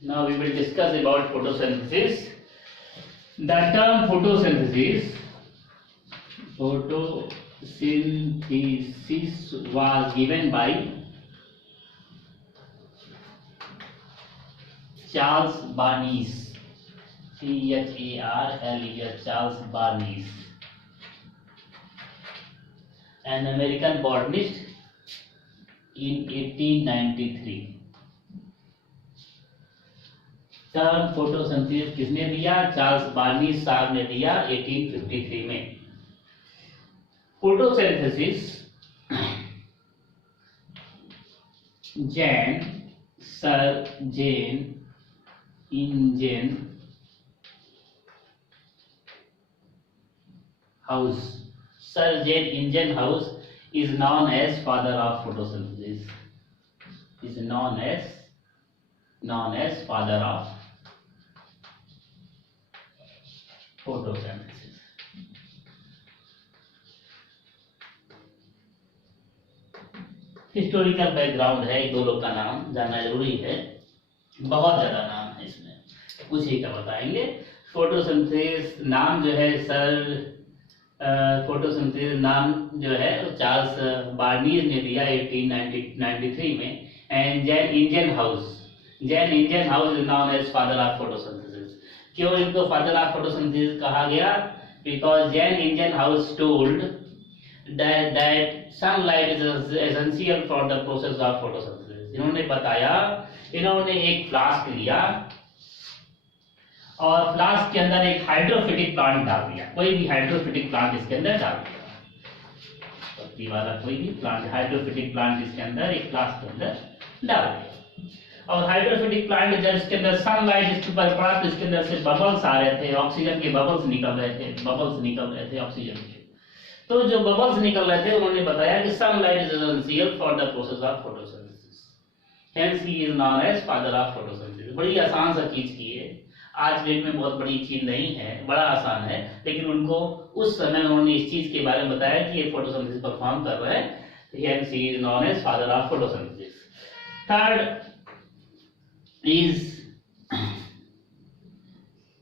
Now we will discuss about photosynthesis. The term photosynthesis was given by Charles Bernays, Charles, Charles Bernays, an American botanist in 1893. Term photosynthesis किसने दिया? Charles Barnes साहब ने दिया 1853 में। Photosynthesis Sir Jan Ingenhousz is known as father of photosynthesis. Is known as father of photosynthesis. Historical background है, दो लोग का नाम जानना जरूरी है, बहुत ज्यादा नाम है इसमें, कुछ ही का बताएंगे। फोटोसिंथेसिस नाम जो है फोटोसिंथेसिस नाम जो है चार्ल्स बार्नीज ने दिया 1893 में। And Jan Ingenhousz is known as father of photosynthesis. क्यों इनको फादर ऑफ फोटोसिंथेसिस कहा गया? Because Jan Ingenhousz told that sunlight is essential for the process of photosynthesis. इन्होंने बताया, इन्होंने एक फ्लास्क लिया और फ्लास्क के अंदर एक हाइड्रोफिटिक प्लांट डाल दिया, कोई भी हाइड्रोफिटिक प्लांट इसके अंदर डाल दिया, पत्ती वाला कोई भी प्लांट, हाइड्रोफिटिक प्लांट इसके अंदर एक फ्लास्क के अंदर डाल दिया। और हाइड्रोफिटिक प्लांट जब इसके अंदर सनलाइट इसके ऊपर पड़ा तो इसके अंदर से बबल्स आ रहे थे, ऑक्सीजन के बबल्स निकल रहे थे ऑक्सीजन के। तो जो बबल्स निकल रहे थे उन्होंने बताया कि sunlight is essential for the process of photosynthesis, hence he is known as father of photosynthesis. बड़ी आसान सा चीज की है, आज डेट में बहुत बड़ी चीज नहीं है, बड़ा आसान है, लेकिन उनको उस समय उन्होंने इस चीज के बारे में बताया कि ये फोटोसिंथेसिस परफॉर्म कर रहे हैं, hence he is known as father of photosynthesis. Third is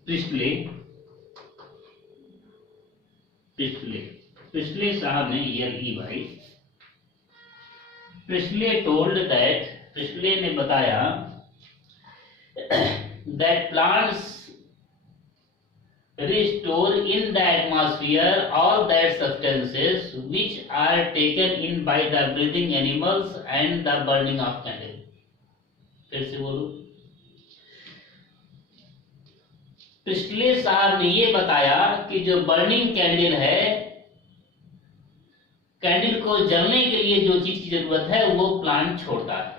Priestley साहब ने प्रिस्टले ने बताया that plants restore in the atmosphere all that substances which are taken in by the breathing animals and the burning of candle. फिर से बोलो, Presley साहब ने ये बताया कि जो बर्निंग कैंडल है, कैंडल को जलने के लिए जो चीज की जरूरत है वो प्लांट छोड़ता है,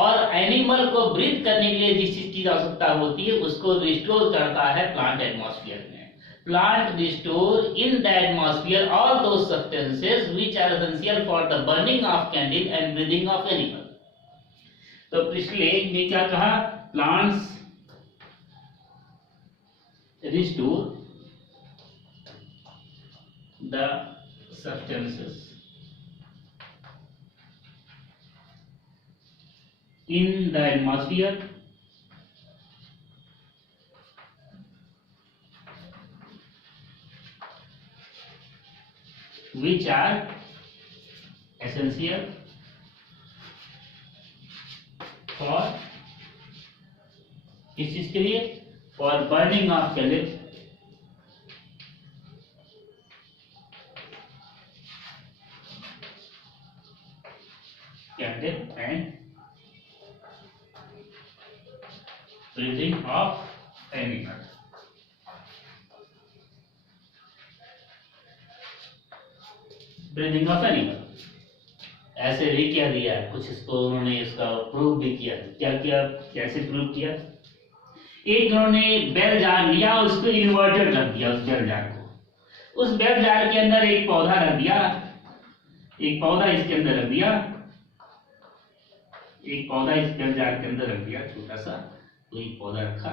और एनिमल को ब्रीथ करने के लिए जिस चीज की आवश्यकता होती है उसको रिस्टोर करता है प्लांट एटमॉस्फेयर में। Plant restore in the atmosphere all those substances which are essential for the burning of candle and breathing of animal. तो प्रिस्टले ने क्या कहा? Plants restore the substances in the atmosphere which are essential for किस चीज के लिए? For burning of candle and breathing of animal. Breathing of animal ऐसे भी क्या दिया है कुछ, इसको उन्होंने इसका प्रूव भी किया। क्या किया, कैसे प्रूव किया? एक उन्होंने बेल जार लिया, उसको इन्वर्टेड रख दिया, उस बेल जार को, उस बेल जार के अंदर एक पौधा रख दिया, एक पौधा इसके अंदर रख दिया, एक पौधा इस बेल जार के अंदर रख दिया, छोटा सा कोई पौधा रखा,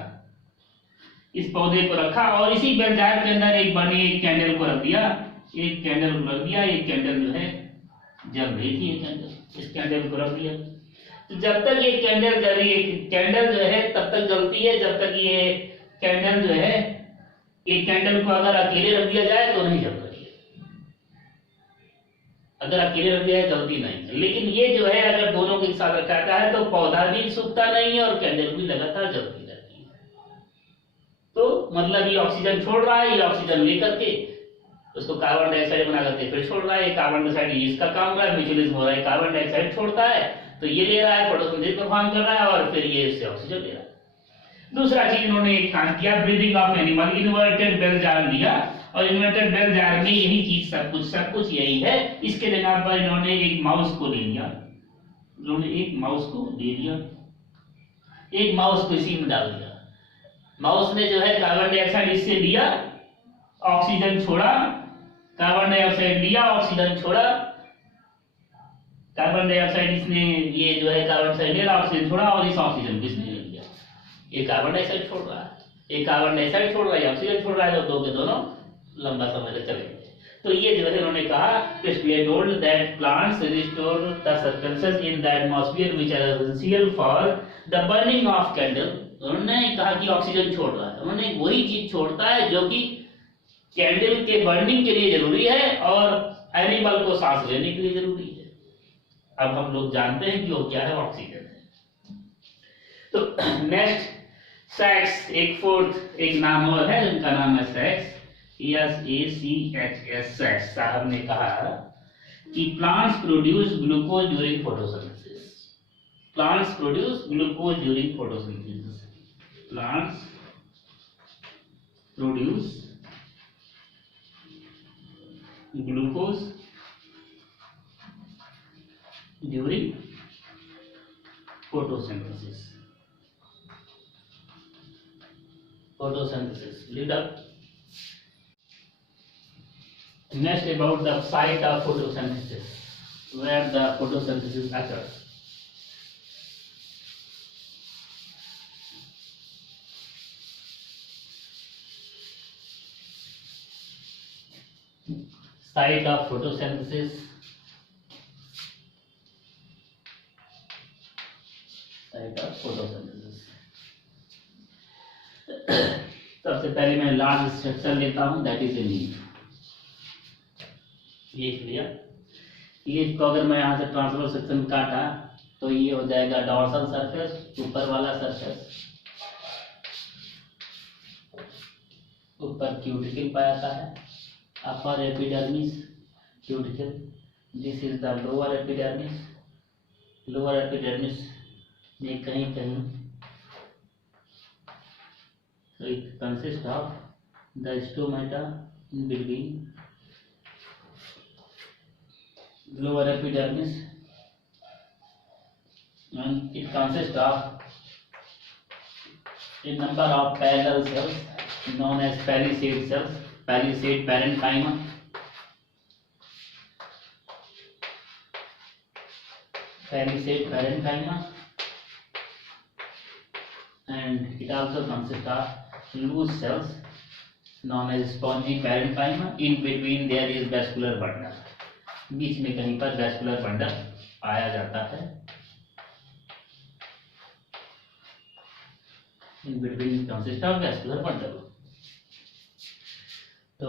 इस पौधे को रखा, और इसी बेल जार के अंदर एक बड़ी एक कैंडल को रख दिया, एक कैंडल को रख दिया, एक कैंडल जो है जल रही थी, कैंडल, इस कैंडल को रख दिया। तो जब तक ये कैंडल जल रही है, कैंडल जो है तब तक जलती है जब तक ये कैंडल जो है, एक कैंडल को अगर अकेले रख दिया जाए तो नहीं जल रही है, अगर अकेले रख दिया जाए जलती नहीं है। लेकिन ये जो है अगर दोनों के साथ रखा जाता है तो पौधा भी सूखता नहीं है और कैंडल भी लगातार जलती रहती है। तो मतलब ये ऑक्सीजन छोड़ रहा है, ये ऑक्सीजन लेकर के उसको कार्बन डाइऑक्साइड बना करके फिर छोड़ रहा है। कार्बन डाइऑक्साइड इसका काम रहा है, म्यूचुअलिज्म हो रहा है, कार्बन डाइऑक्साइड छोड़ता है तो ये ले रहा है, फोटोसिंथेसिस परफॉर्म कर रहा है और फिर ये इससे ऑक्सीजन ले रहा है। दूसरा चीज इन्होंने एक काम किया, breathing of animal, inverted bell jar लिया और इन्वर्टेड बेल जार में यही चीज सब कुछ यही है। इसके जगह पर इन्होंने एक माउस को ले लिया, इन्होंने एक माउस को ले लिया, एक माउस को इसी में डाल दिया। माउस ने जो है कार्बन डाइऑक्साइड इससे लिया, ऑक्सीजन छोड़ा, कार्बन डाइऑक्साइड लिया, ऑक्सीजन छोड़ा, कार्बन डाइऑक्साइड इसने ये जो है कार्बन डाइऑक्साइड ले रहा, ऑक्सीजन छोड़ा और इस ऑक्सीजन को इसने ले लिया। ये कार्बन डाइऑक्साइड छोड़ रहा है, ये कार्बन डाइऑक्साइड छोड़ रहा है, ऑक्सीजन छोड़ रहा है, तो दो के दोनों लंबा समय तक चलेंगे। तो ये जो है उन्होंने कहा we are told that plants restore the substances in the atmosphere which are essential for the burning of candle। उन्होंने कहा कि ऑक्सीजन छोड़ रहा है, उन्होंने वही चीज छोड़ता है जो कि कैंडल के बर्निंग के लिए जरूरी है और एनिमल को सांस लेने के लिए जरूरी है। अब हम लोग जानते हैं कि वो क्या है, ऑक्सीजन है। तो नेक्स्ट सैक्स, एक फोर्थ एक नाम और है जिनका नाम है सैक्स, SACHS, सैक्स साहब ने कहा कि plants produce glucose during photosynthesis, plants produce glucose during photosynthesis, plants produce glucose during photosynthesis, photosynthesis lead up. Next about the site of photosynthesis, where the photosynthesis occurs. Site of photosynthesis, site of photosynthesis. सबसे पहले मैं large structure लेता हूं, that is a leaf. Leaf लिया, leaf को अगर मैं यहाँ से ट्रांसफर सेक्शन काटा तो ये हो जाएगा डॉर्सल सरफेस, ऊपर वाला सरफेस, ऊपर क्यूटिकल पाया जाता है, upper epidermis, cuticle, this is the lower epidermis, lower epidermis में कहीं कहीं so it consists of the stomata in between lower epidermis, and it consists of a number of parallel cells known as palisade cells, palisade parenchyma, palisade parenchyma, and it also consists of loose cells known as spongy parenchyma. In between there is vascular bundle, बीच में कहीं पर vascular bundle पाया जाता है। In between consist of vascular bundle. तो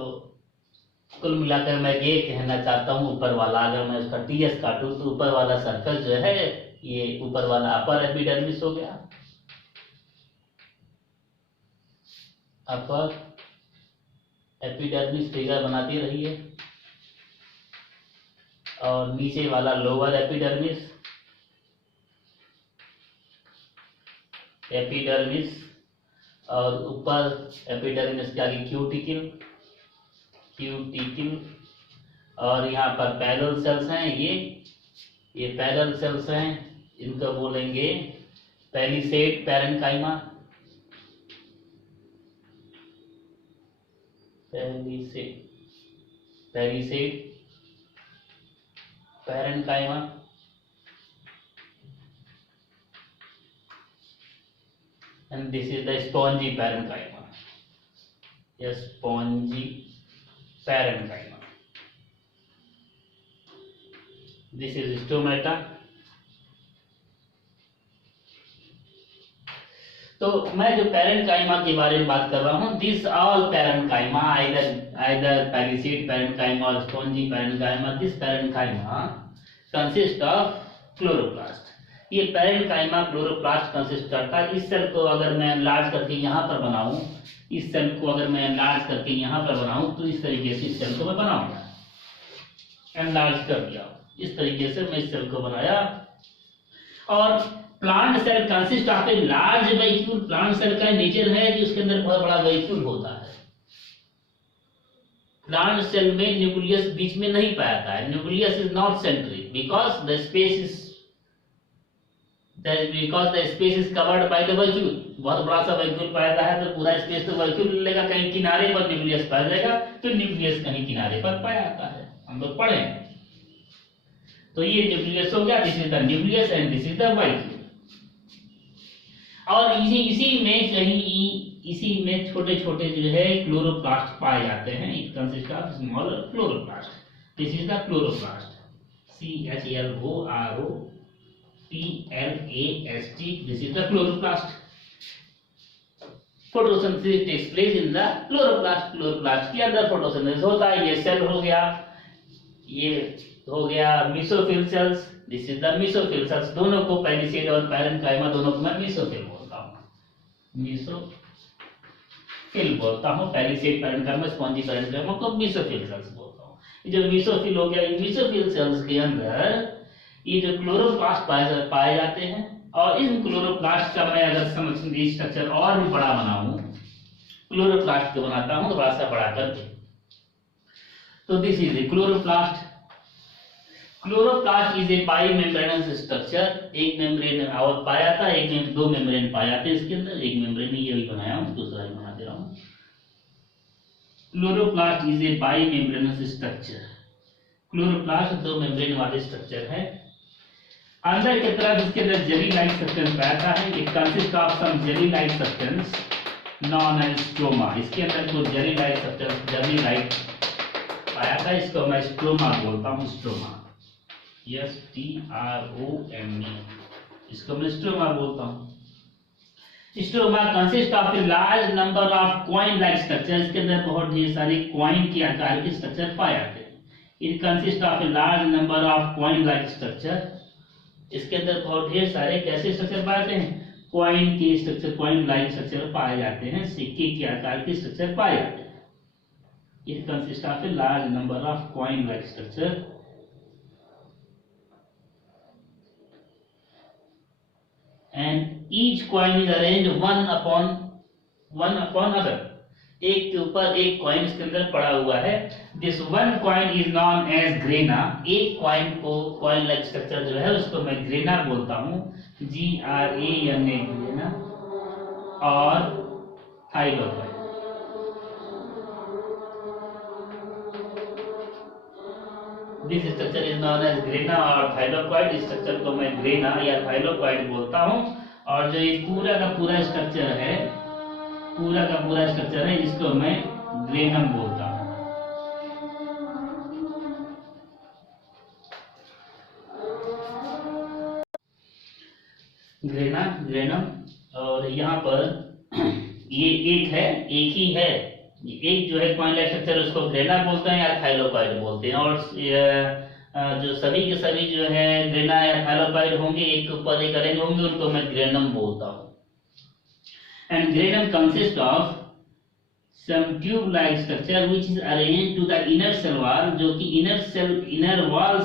कुल मिलाकर मैं ये कहना चाहता हूँ, ऊपर वाला अगर मैं उसका टीएस काटूं तो ऊपर वाला सर्फेस जो है ये ऊपर वाला अपर एपिडर्मिस हो गया, अपर एपिडर्मिस फिगर बनाती रही है, और नीचे वाला लोअर एपिडर्मिस, एपिडर्मिस, और ऊपर एपिडर्मिस के आगे क्यूटिकल, क्यूटिकल, और यहाँ पर पैरेलल सेल्स हैं, ये पैरेलल सेल्स हैं, इनको बोलेंगे palisade parenchyma, palisade parenchyma, and this is the spongy parenchyma, yes, spongy parenchyma. This is stomata, तो मैं जो पैरेन्काइमा के बारे में बात कर रहा हूँ, this all parenchyma, either palisade parenchyma और spongy parenchyma, this parenchyma consist of chloroplast. ये पैरेन्काइमा क्लोरोप्लास्ट कंसिस्ट करता है। इस सेल को अगर मैं एनलार्ज करके यहाँ पर बनाऊं, इस सेल को अगर मैं एनलार्ज करके यहाँ पर बनाऊं तो इस तरीके से इस सेल को मैं बनाऊंगा। एनलार्ज कर दिया, इस तरीके से मैं इस सेल को बनाया। और plant cell consist of a large vacuole. Plant cell का नेचर है कि उसके अंदर बहुत बड़ा वैक्यूल होता है। प्लांट सेल में न्यूक्लियस बीच में नहीं पाया जाता है। Nucleus is not centric because the space is covered by the vacuole. बहुत बड़ा सा वैक्यूल पाया जाता है तो पूरा स्पेस तो वैक्यूल लेगा, कहीं किनारे पर न्यूक्लियस पाया जाएगा तो न्यूक्लियस कहीं किनारे पर पाया जाता है। हम लोग पढ़े तो ये न्यूक्लियस हो गया, this is the nucleus and this is the vacuole. और इसी में छोटे छोटे जो है क्लोरोप्लास्ट पाए जाते हैं। It consist of small chloroplast. This is the chloroplast, CHLOROPLAST, this is the chloroplast. Photosynthesis takes place in the chloroplast. Chloroplast के अंदर फोटोसिंथेसिस होता है। ये सेल हो गया, ये हो गया mesophyll cells, this is the mesophyll cells. दोनों को पैलिसेड और पैरेन्काइमा दोनों को मैं मेसोफिल बोलता हूँ, मेसोफिल बोलता हूँ। पैलिसेड पैरेन्काइमा स्पॉन्जी पैरेन्काइमा को मेसोफिल सेल्स बोलता हूँ। ये जो मेसोफिल हो गया, ये मेसोफिल सेल्स के अंदर ये जो क्लोरोप्लास्ट पाए जाते हैं। और इन क्लोरोप्लास्ट का मैं अगर समझ स्ट्रक्चर और भी बड़ा बनाऊं, क्लोरोप्लास्ट को बनाता हूं थोड़ा सा बड़ा करके, तो this is A chloroplast. Chloroplast is a by membranous structure. एक मेम्ब्रेन और पाया था, दो मेम्ब्रेन पाए जाते हैं इसके अंदर। एक मेम्ब्रेन ये भी बनाया हूं, दूसरा भी बना दे रहा हूं। Chloroplast is a by membranous structure. Chloroplast दो मेम्ब्रेन वाले स्ट्रक्चर है। अंदर की तरफ इसके अंदर जेली लाइक सब्सटेंस पाया है। It consist of some jelly like substance known as stroma. इसके अंदर कुछ jelly like substance, jelly like पाया था, इसको मैं स्ट्रोमा बोलता हूँ। स्ट्रोमा, STROMA, इसको मैं स्ट्रोमा बोलता हूँ। Stroma consist of a large number of coin like structure. इसके अंदर बहुत ढेर सारे कॉइन के आकार के स्ट्रक्चर पाए जाते हैं। It consist of a large number of coin like structure. इसके अंदर बहुत ढेर सारे कैसे स्ट्रक्चर पाए जाते हैं, कॉइन के स्ट्रक्चर, कॉइन लाइक स्ट्रक्चर पाए जाते हैं, सिक्के के आकार के स्ट्रक्चर पाए जाते हैं। It consist of a large number of coin like structure and each coin is arranged one upon other. एक के ऊपर एक कॉइन इसके अंदर पड़ा हुआ है। This one coin is known as grana. एक कॉइन को, कॉइन लाइक स्ट्रक्चर जो है उसको मैं ग्रेना बोलता हूँ, GRANA, ग्रेना। और thylakoid, this structure is known as grana और थाइलोकॉइड। इस स्ट्रक्चर को मैं ग्रेना या थाइलोकॉइड बोलता हूँ। और जो ये पूरा का पूरा स्ट्रक्चर है, पूरा का पूरा स्ट्रक्चर है, इसको मैं ग्रेनम बोलता हूँ। ग्रेनम। और यहाँ पर ये एक है, एक ही है, एक जो है कॉइन लाइक स्ट्रक्चर उसको ग्रेना बोलते हैं या थाइलोकॉइड बोलते हैं। और जो सभी के सभी जो है ग्रेना या थाइलोकॉइड होंगे, एक के ऊपर एक अरेंज होंगे, उनको मैं ग्रेनम बोलता हूँ। And granum consists of some tube-like structure which is arranged to the inner cell wall, जो कि inner wall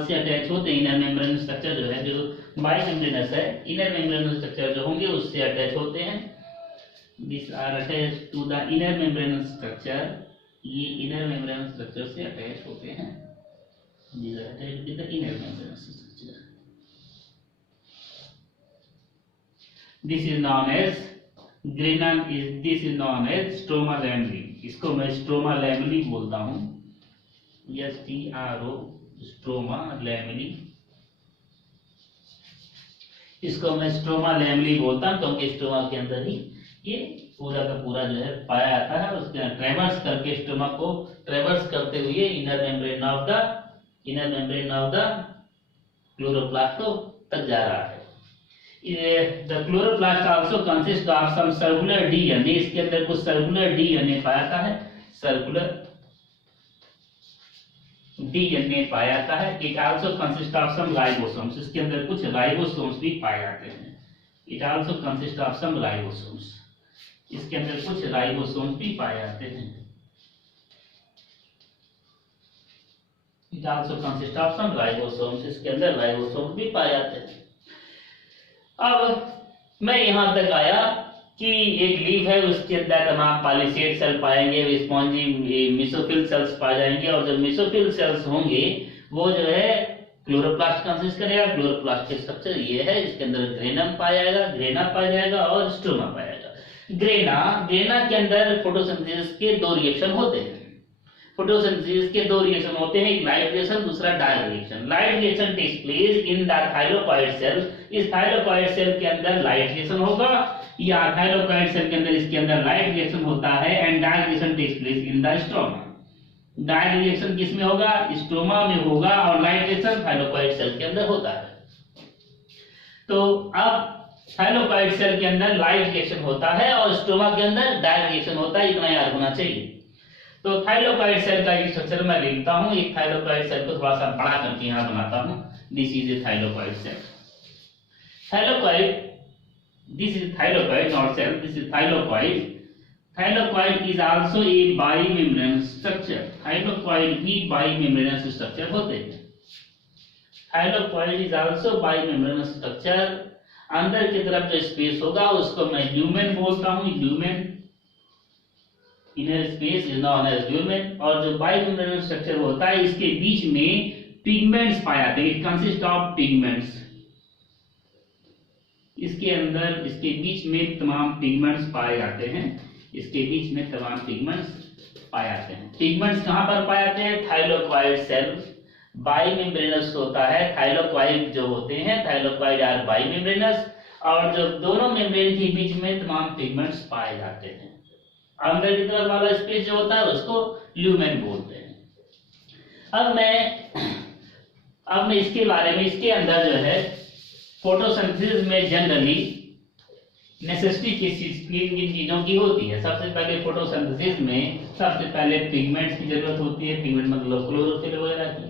से अटैच होते हैं। inner membrane structure जो है, जो बाइमेम्ब्रेनस है, inner membrane structure जो होंगे उससे अटैच होते हैं। These are attached to the inner membrane structure। ये inner membrane structure से अटैच होते हैं। These are attached with the inner membrane structure। This is known as granum this is known as stroma lamellii। इसको मैं stroma lamellae बोलता हूँ, STRO, stroma lamellae. इसको मैं स्ट्रोमा लैमेली बोलता हूँ क्योंकि स्ट्रोमा के अंदर ही ये पूरा का पूरा जो है पाया जाता है। उसके ट्रेवर्स करके स्ट्रोमा को ट्रेवर्स करते हुए inner membrane of the chloroplast तक जा रहा है। The chloroplast also consist of some circular DNA, इसके अंदर कुछ सर्कुलर डीएनए पाया जाता है, सर्कुलर डीएनए पाया जाता है। It also consist of some ribosomes, इसके अंदर कुछ राइबोसोम्स भी पाए जाते हैं। It also consist of some ribosomes, इसके अंदर कुछ राइबोसोम्स भी पाए जाते हैं। It also consist of some ribosomes, इसके अंदर राइबोसोम्स भी पाए जाते हैं। अब मैं यहां तक आया कि एक लीफ है, उसके अंदर तमाम पॉलीसेड सेल पाएंगे, स्पॉन्जी मेसोफिल सेल्स पाए जाएंगे, और जो मेसोफिल सेल्स होंगे वो जो है क्लोरोप्लास्ट कंसिस्ट करेगा। क्लोरोप्लास्ट के स्ट्रक्चर ये है, इसके अंदर ग्रेनम पाया जाएगा, ग्रेना पाया जाएगा और स्ट्रोमा पाया जाएगा। ग्रेना के अंदर फोटोसिंथेसिस के दो रिएक्शन होते हैं। फोटोसिंथेसिस के दो रिएक्शन होते हैं, एक लाइट रिएक्शन, दूसरा dark reaction. Light reaction takes place in the thylakoid cell, इस थाइलोकॉइड सेल के अंदर लाइट रिएक्शन होगा, या थाइलोकॉइड सेल के अंदर इसके अंदर लाइट रिएक्शन होता है, and dark reaction takes place in the stroma. Dark reaction किस में होगा? स्ट्रोमा में होगा, और लाइट रिएक्शन थाइलोकॉइड सेल के अंदर होता है। तो अब थाइलोकॉइड सेल के अंदर लाइट रिएक्शन होता है और स्ट्रोमा के अंदर डार्क रिएक्शन होता है, इतना याद होना चाहिए। तो थाइलोकॉइड सेल का स्ट्रक्चर मैं लिखता हूं, एक थाइलोकॉइड सेल को थोड़ा सा बड़ा करके यहां बनाता हूं। This is a thylakoid cell. Thylakoid, this is thylakoid, not cell, this is thylakoid. Thylakoid is also a bimembranous structure. Thylakoid भी bimembranous structure होते हैं। Thylakoid is also bimembranous structure. अंदर की तरफ जो स्पेस होगा उसको मैं ल्यूमेन बोलता हूँ, lumen. Inner space is known as lumen. और जो bimembranous स्ट्रक्चर होता है इसके बीच में पिगमेंट्स पाए जाते हैं। It consist of pigments. इसके अंदर, इसके बीच में तमाम पिगमेंट्स पाए जाते हैं, इसके बीच में तमाम पिगमेंट्स पाए जाते हैं। पिगमेंट्स कहां पर पाए जाते हैं? थाइलोकॉइड सेल बाइमेम्ब्रेनस होता है। थाइलोकॉइड जो होते हैं, थाइलोकॉइड आर बाइमेम्ब्रेनस, और जो दोनों मेम्ब्रेन के बीच में तमाम पिगमेंट्स पाए जाते हैं। अंदर की तरफ वाला स्पेस जो होता है उसको ल्यूमेन बोलते हैं। अब मैं इसके बारे में, इसके अंदर जो है फोटोसिंथेसिस में जनरली नेसेसिटी किन चीजों की होती है? सबसे पहले फोटोसिंथेसिस में सबसे पहले पिगमेंट्स की जरूरत होती है। पिगमेंट मतलब क्लोरोफिल वगैरह की।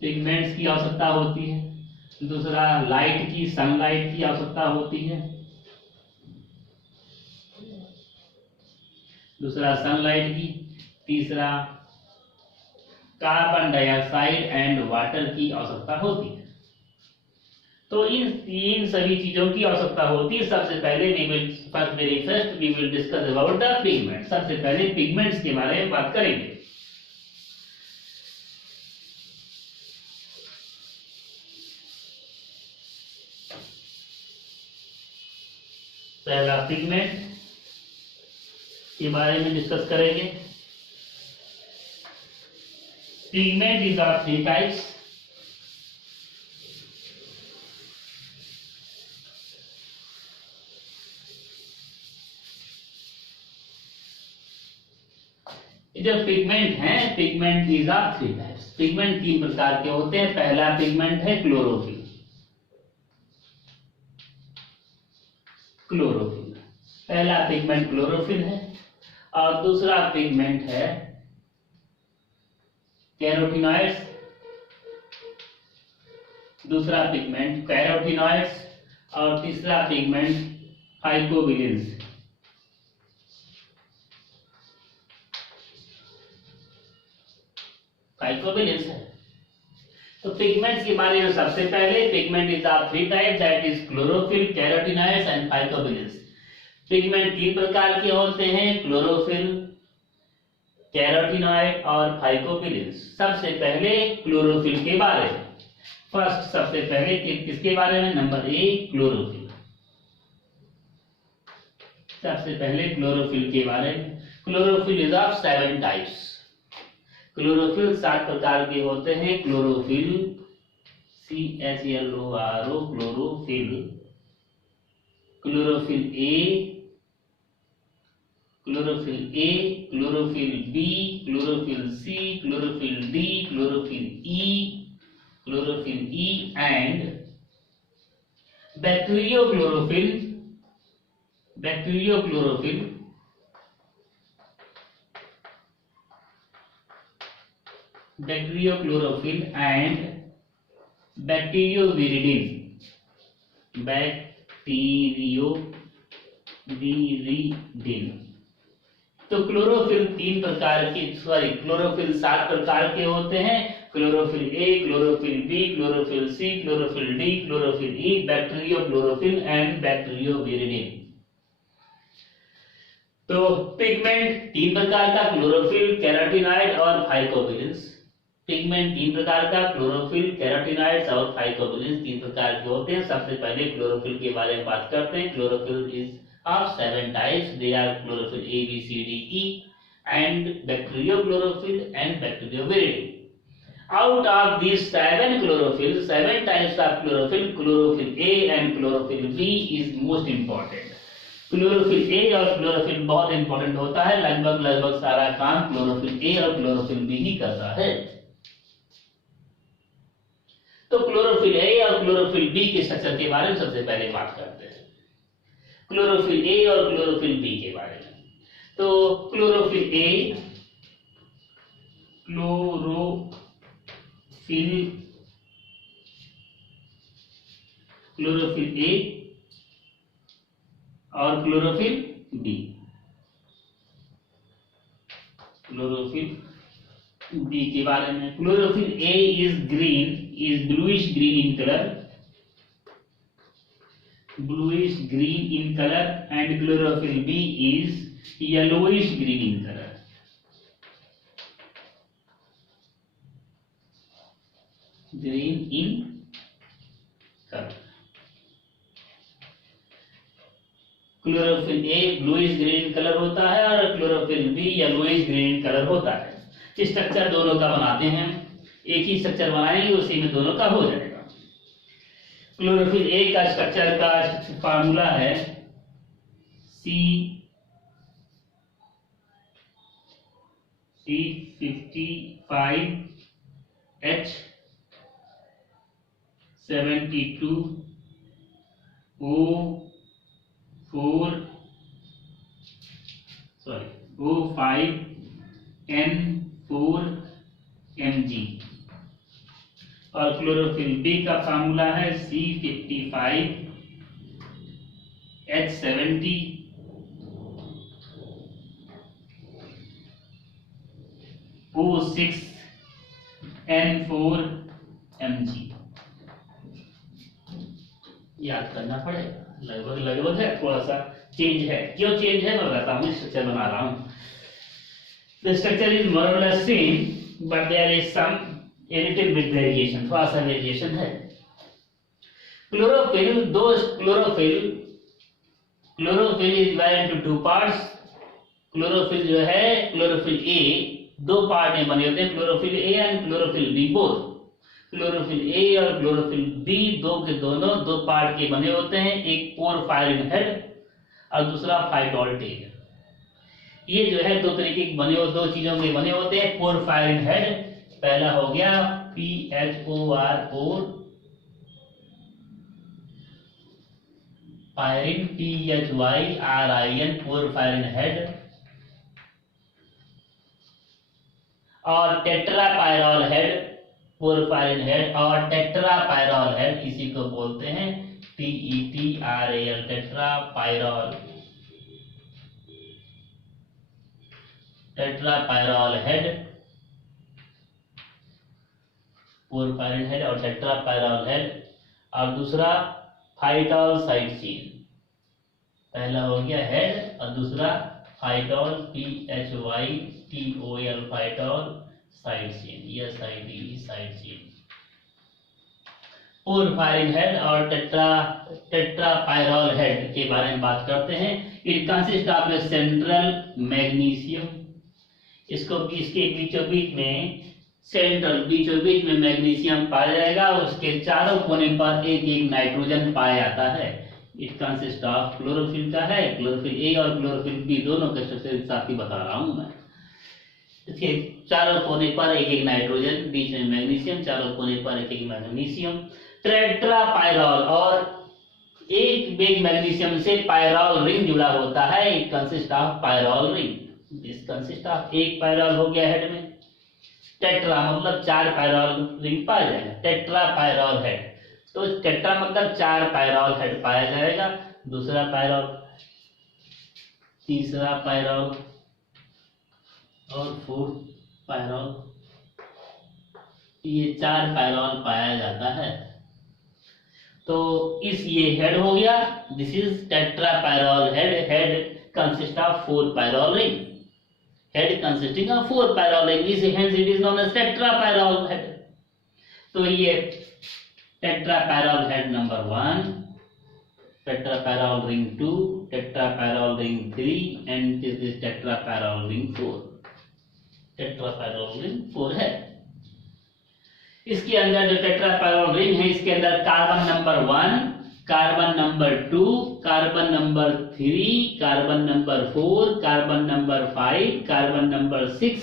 पिगमेंट्स की आवश्यकता होती है। दूसरा लाइट की, सनलाइट की आवश्यकता होती है। दूसरा सनलाइट की। तीसरा कार्बन डाइऑक्साइड एंड वाटर की आवश्यकता होती है। तो इन तीन सभी चीजों की आवश्यकता होती है। सबसे पहले we will discuss about the pigment. सबसे पहले पिगमेंट्स के बारे में बात करेंगे। पहला पिगमेंट के बारे में डिस्कस करेंगे। Pigment is of three types. जो पिगमेंट है, pigment is of three types. Pigment तीन प्रकार के होते हैं। पहला पिगमेंट है क्लोरोफिल। क्लोरोफिल, पहला पिगमेंट क्लोरोफिल है। और दूसरा पिगमेंट है कैरोटीनॉइड्स। दूसरा पिगमेंट कैरोटीनॉइड्स, और तीसरा पिगमेंट फाइकोबिलिन्स। फाइकोबिलिन्स है। तो पिगमेंट्स के बारे में सबसे पहले, pigment is of three type, that is chlorophyll, carotenoids and phycobilins. Pigment तीन प्रकार के होते हैं, क्लोरोफिल, कैरोटीनॉइड और फाइकोबिलिन्स। सबसे पहले क्लोरोफिल के बारे में। फर्स्ट, सबसे पहले किसके बारे में? Number A, chlorophyll. सबसे पहले क्लोरोफिल के बारे में। Chlorophyll is of 7 types. Chlorophyll 7 प्रकार के होते हैं। Chlorophyll, CHLORO, chlorophyll. Chlorophyll A, chlorophyll A, chlorophyll B, chlorophyll C, chlorophyll D, chlorophyll E, chlorophyll E and bacteriochlorophyll bacteriochlorophyll bacteriochlorophyll and bacterioviridin. तो क्लोरोफिल क्लोरोफिल 7 प्रकार के होते हैं। Chlorophyll A, chlorophyll B, chlorophyll C, chlorophyll D, chlorophyll E, bacteriochlorophyll and bacterioviridin. तो pigment 3 प्रकार का, chlorophyll, carotenoid और फाइकोबिलेंस। Pigment 3 प्रकार का, क्लोरोफिल, कैरोटीनॉइड्स और फाइकोबिलेंस 3 प्रकार के होते हैं। सबसे पहले क्लोरोफिल के बारे में बात करते हैं। Chlorophyll is of 7 types. They are chlorophyll A, B, C, D, E and bacteriochlorophyll and bacterioviridin. Out of these 7 chlorophyll, 7 types of chlorophyll, chlorophyll A and chlorophyll B is most important. Chlorophyll A और chlorophyll बहुत important होता है। लगभग सारा काम chlorophyll A और chlorophyll B ही करता है। तो क्लोरोफिल ए और क्लोरोफिल बी के स्ट्रक्चर के बारे में सबसे पहले बात करते हैं। क्लोरोफिल ए और क्लोरोफिल बी के बारे में। तो क्लोरोफिल ए और क्लोरोफिल बी। क्लोरोफिल बी के बारे में, chlorophyll A is bluish green in colour, bluish green in color and chlorophyll B is yellowish green in color. Green in color. Chlorophyll A bluish green colour होता है और chlorophyll B yellowish green colour होता है। Structure दोनों का बनाते हैं, एक ही स्ट्रक्चर बनाएंगे, उसी में दोनों का हो जाएगा। क्लोरोफिल ए का स्ट्रक्चर का फार्मूला है O5N4Mg और क्लोरोफिल बी का फार्मूला है C55H70O6N4Mg। याद करना पड़ेगा, लगभग है, थोड़ा सा चेंज है। क्यों चेंज है मैं बताता हूँ, स्ट्रक्चर बना रहा हूँ। The structure is more or less same but there is some a little bit variation, थोड़ा सा वेरिएशन है। Chlorophyll is divided into 2 parts. Chlorophyll जो है, क्लोरोफिल ए 2 पार्ट में बने होते हैं, chlorophyll A and chlorophyll B both. Chlorophyll A और क्लोरोफिल बी दोनों 2 पार्ट के बने होते हैं, एक पोरफायरिन हेड और दूसरा फाइटोल टेल। ये जो है 2 तरीके के बने हो, 2 चीजों के बने होते हैं। पोरफायरिन हेड पहला हो गया PHOR pyrene, PHYRIN porphyrin head, और टेट्रापायरॉल हेड पोरफायरिन हेड और टेट्रापायरॉल हेड, इसी को बोलते हैं TETRAL टेट्रापायरॉल हेड, पोरफायरिन हेड और टेट्रापायरॉल हेड। और दूसरा फाइटोल साइड चेन, पहला हो गया हेड और दूसरा phytol PHYTOL phytol side chain, यह साइड चेन। पोरफायरिन हेड और टेट्रापायरॉल हेड के बारे में बात करते हैं। It consist of A central magnesium, इसके बीचों बीच में मैग्नीशियम पाया जाएगा, उसके चारों कोने पर एक नाइट्रोजन पाया जाता है। इट कंसिस्ट ऑफ क्लोरोफिल का है, क्लोरोफिल ए और क्लोरोफिल बी दोनों के स्ट्रक्चर साथ ही बता रहा हूं मैं। इसके चारों कोने पर एक एक नाइट्रोजन, बीच में मैग्नीशियम, चारों कोने पर एक एक मैग्नीशियम। टेट्रापायरॉल, और एक बेग मैग्नीशियम से पायरॉल रिंग जुड़ा होता है, it consist of pyrrole ring. This consist of, एक पायरॉल हो गया हेड में, टेट्रा मतलब 4 पायरॉल रिंग पाया जाएगा, टेट्रा पायरॉल हेड। तो टेट्रा मतलब 4 पायरॉल हेड पाया जाएगा। दूसरा पायरॉल, तीसरा पायरॉल और 4th पायरॉल, ये 4 पायरॉल पाया जाता है। तो इस ये हेड हो गया, this is tetra pyrrole head. Head consist of 4 pyrrole ring, head consisting of 4 pyrrole ring, इस hence it is known as tetra pyrrole head. तो ये tetra pyrrole head number 1, tetrapyrrole ring 2, tetrapyrrole ring 3 and this is tetrapyrrole ring 4। Tetrapyrrole ring 4 है। इसके अंदर जो tetra pyrrole ring है, इसके अंदर carbon number 1, carbon number 2, carbon number 3, carbon number 4, carbon number 5, carbon number 6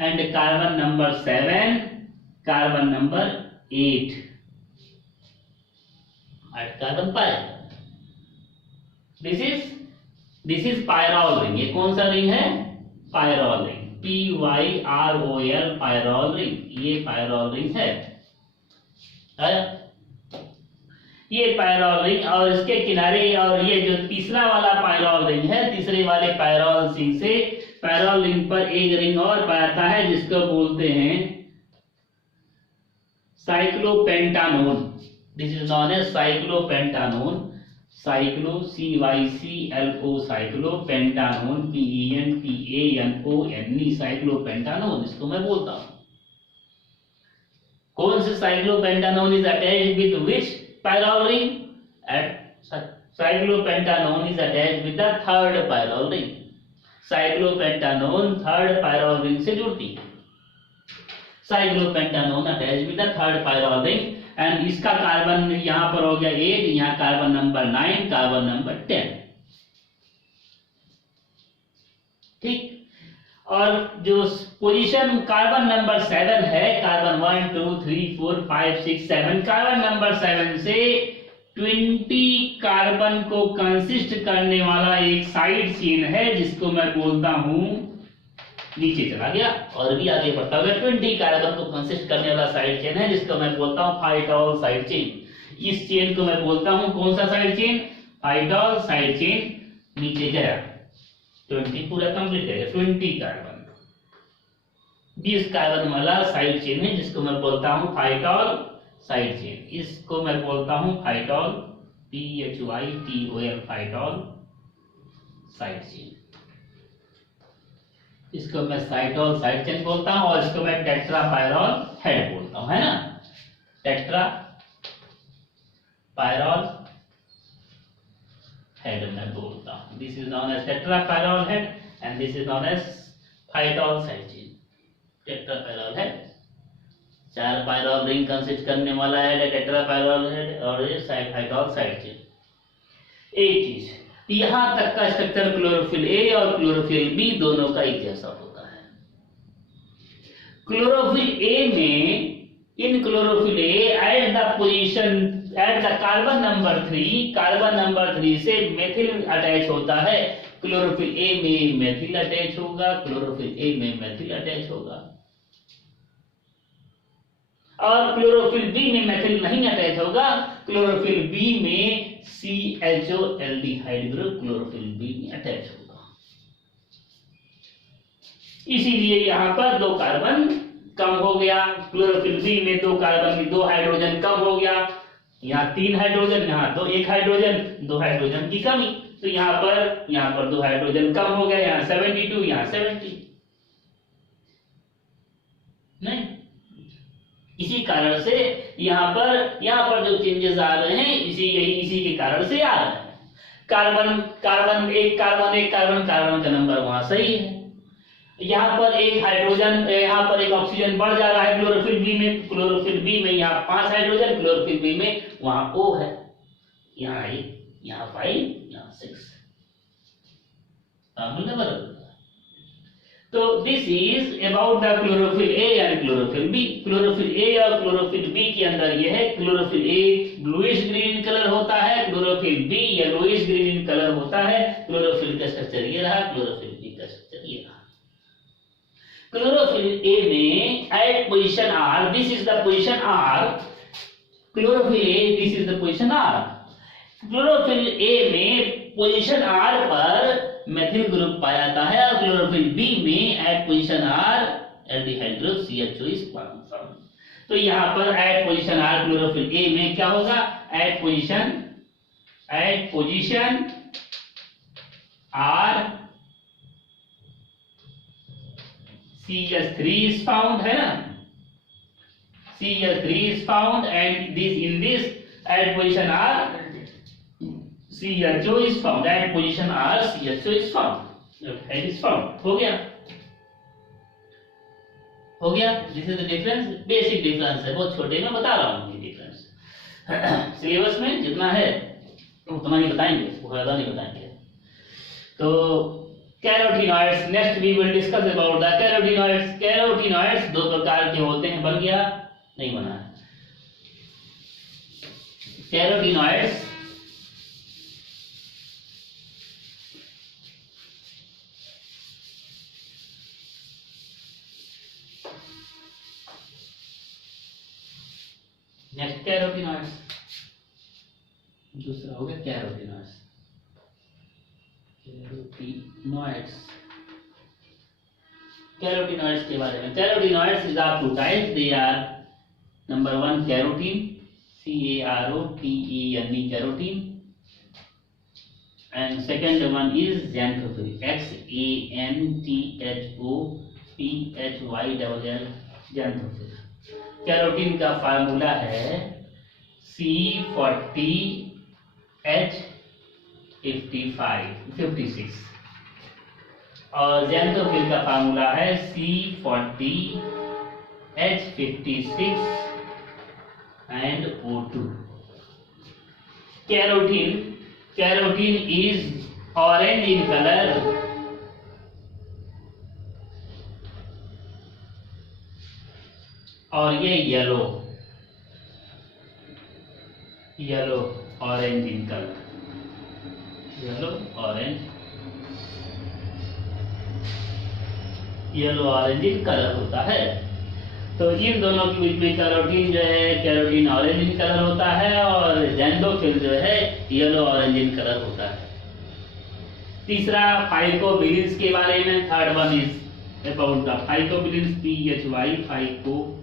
and carbon number 7, carbon number 8 carbon पाया। This is pyrrole ring. ये कौन सा रिंग है? Pyrrole ring, PYROL pyrrole ring. ये pyrrole ring है ये पायरॉल रिंग। और इसके किनारे, और ये जो तीसरा वाला पायरॉल रिंग है, तीसरे वाले पायरॉल रिंग से पायरॉल रिंग पर एक रिंग और पाता है जिसको बोलते हैं cyclopentanone. This is known as cyclopentanone. Cyclo, CYCLO, cyclopentanone, PENTANONE, cyclopentanone, इसको मैं बोलता हूं। कौन से cyclopentanone is attached with which pyrrole ring? Cyclopentanone is attached with the 3rd pyrrole ring. Cyclopentanone 3rd pyrrole ring से जुड़ती है। Cyclopentanone attached with the 3rd pyrrole ring and इसका कार्बन यहां पर हो गया 8, यहां कार्बन नंबर 9, कार्बन नंबर 10। ठीक। और जो पोजीशन कार्बन नंबर 7 है, कार्बन 1 2 3 4 5 6 7, कार्बन नंबर 7 से 20 कार्बन को कंसिस्ट करने वाला एक साइड चेन है जिसको मैं बोलता हूं, नीचे चला गया और भी आगे बढ़ता हुआ 20 कार्बन को कंसिस्ट करने वाला साइड चेन है जिसको मैं बोलता हूं फाइटॉल साइड चेन। इस चेन को मैं बोलता हूं कौन सा side chain? Phytol side chain. नीचे गया 20 पूरा कंप्लीट गया, 20 कार्बन, 20 कार्बन वाला साइड चेन है जिसको मैं बोलता हूं फाइटॉल साइड चेन। इसको मैं बोलता हूं phytol, PHYTOL, phytol side chain. इसको मैं साइटॉल साइड चेन बोलता हूं और इसको मैं टेट्रा पायरॉल हेड बोलता हूं, है ना? टेट्रा पायरॉल हेड मैं बोलता हूं। This is known as tetra pyrrole head and this is known as phytol side chain. Tetra pyrrole head 4 pyrrole ring consist करने वाला है टेट्रा पायरॉल हेड और ये फाइटॉल साइड चेन। एक चीज, यहां तक का स्ट्रक्चर क्लोरोफिल ए और क्लोरोफिल बी दोनों का एक जैसा होता है। क्लोरोफिल ए में, in chlorophyll a at the position at the carbon number 3, carbon number 3 से मेथिल अटैच होता है। क्लोरोफिल ए में मेथिल अटैच होगा, क्लोरोफिल ए में मेथिल अटैच होगा। और क्लोरोफिल बी में मेथिल नहीं अटैच होगा, क्लोरोफिल बी में CHO aldehyde group chlorophyll B में अटैच होगा। इसीलिए यहां पर 2 कार्बन कम हो गया, क्लोरोफिल बी में 2 कार्बन में 2 हाइड्रोजन कम हो गया। यहाँ 3 हाइड्रोजन, यहाँ 1 हाइड्रोजन, 2 हाइड्रोजन की कमी। तो यहाँ पर 2 हाइड्रोजन कम हो गया, यहाँ 72, यहाँ 70 नहीं। इसी कारण से यहाँ पर जो चेंजेस आ रहे हैं इसी के कारण से आ रहे हैं। एक कार्बन का नंबर वहां सही है। यहाँ पर एक हाइड्रोजन, यहाँ पर एक ऑक्सीजन बढ़ जा रहा है क्लोरोफिल बी में यहाँ 5 हाइड्रोजन, क्लोरोफिल बी में वहां O है, यहाँ 1, यहाँ 5, यहाँ 6, फॉर्मूला बदल। तो this is about the chlorophyll A and chlorophyll B. Chlorophyll A और क्लोरोफिल बी के अंदर यह है, क्लोरोफिल ए ब्लूइश ग्रीन कलर होता है, chlorophyll B yellowish green colour होता है। क्लोरोफिल का स्ट्रक्चर ये रहा, क्लोरोफिल बी का स्ट्रक्चर ये रहा। क्लोरोफिल ए में at position R, this is the position R, chlorophyll A this is the position R. Chlorophyll ए में पोजीशन आर पर मेथिल ग्रुप पाया जाता है और क्लोरोफिल बी में at position R aldehyde group CHO is found. तो यहां पर एट पोजीशन आर क्लोरोफिल ए में क्या होगा, at position R CH3 is found, है ना, CH3 is found and this in this at position R CHO is found, at position R CHO is found, it is found। हो गया this is the difference, basic difference है, बहुत छोटे में बता रहा हूँ ये डिफरेंस। सिलेबस में जितना है उतना ही बताएंगे, वो ज्यादा नहीं बताएंगे। तो carotenoids, next we will discuss about the carotenoids. Carotenoids दो प्रकार के होते हैं, बन गया नहीं बना है। कैरोटीनॉइड्स नेक्स्ट कैरोटीनॉइड्स, दूसरा हो गया कैरोटीनॉइड्स। कैरोटीनॉइड्स के बारे में, carotenoids is are two types, they are number 1 carotene, CAROTENE carotene, and second one is xanthophyll, XANTHOPHYLL xanthophyll. Carotene का फार्मूला है C40H56 और ज़ैंथोफिल का फार्मूला है C40H56 and O2। Carotene is orange in colour और ये yellow orange in colour, yellow orange in colour होता है। तो इन दोनों के बीच में कैरोटीन जो है, कैरोटीन ऑरेंज इन कलर होता है और ज़ैंथोफिल जो है येलो ऑरेंज इन कलर होता है। तीसरा फाइकोबिलिन्स के बारे में, third one is about the phycobilins, PHY phycobilins.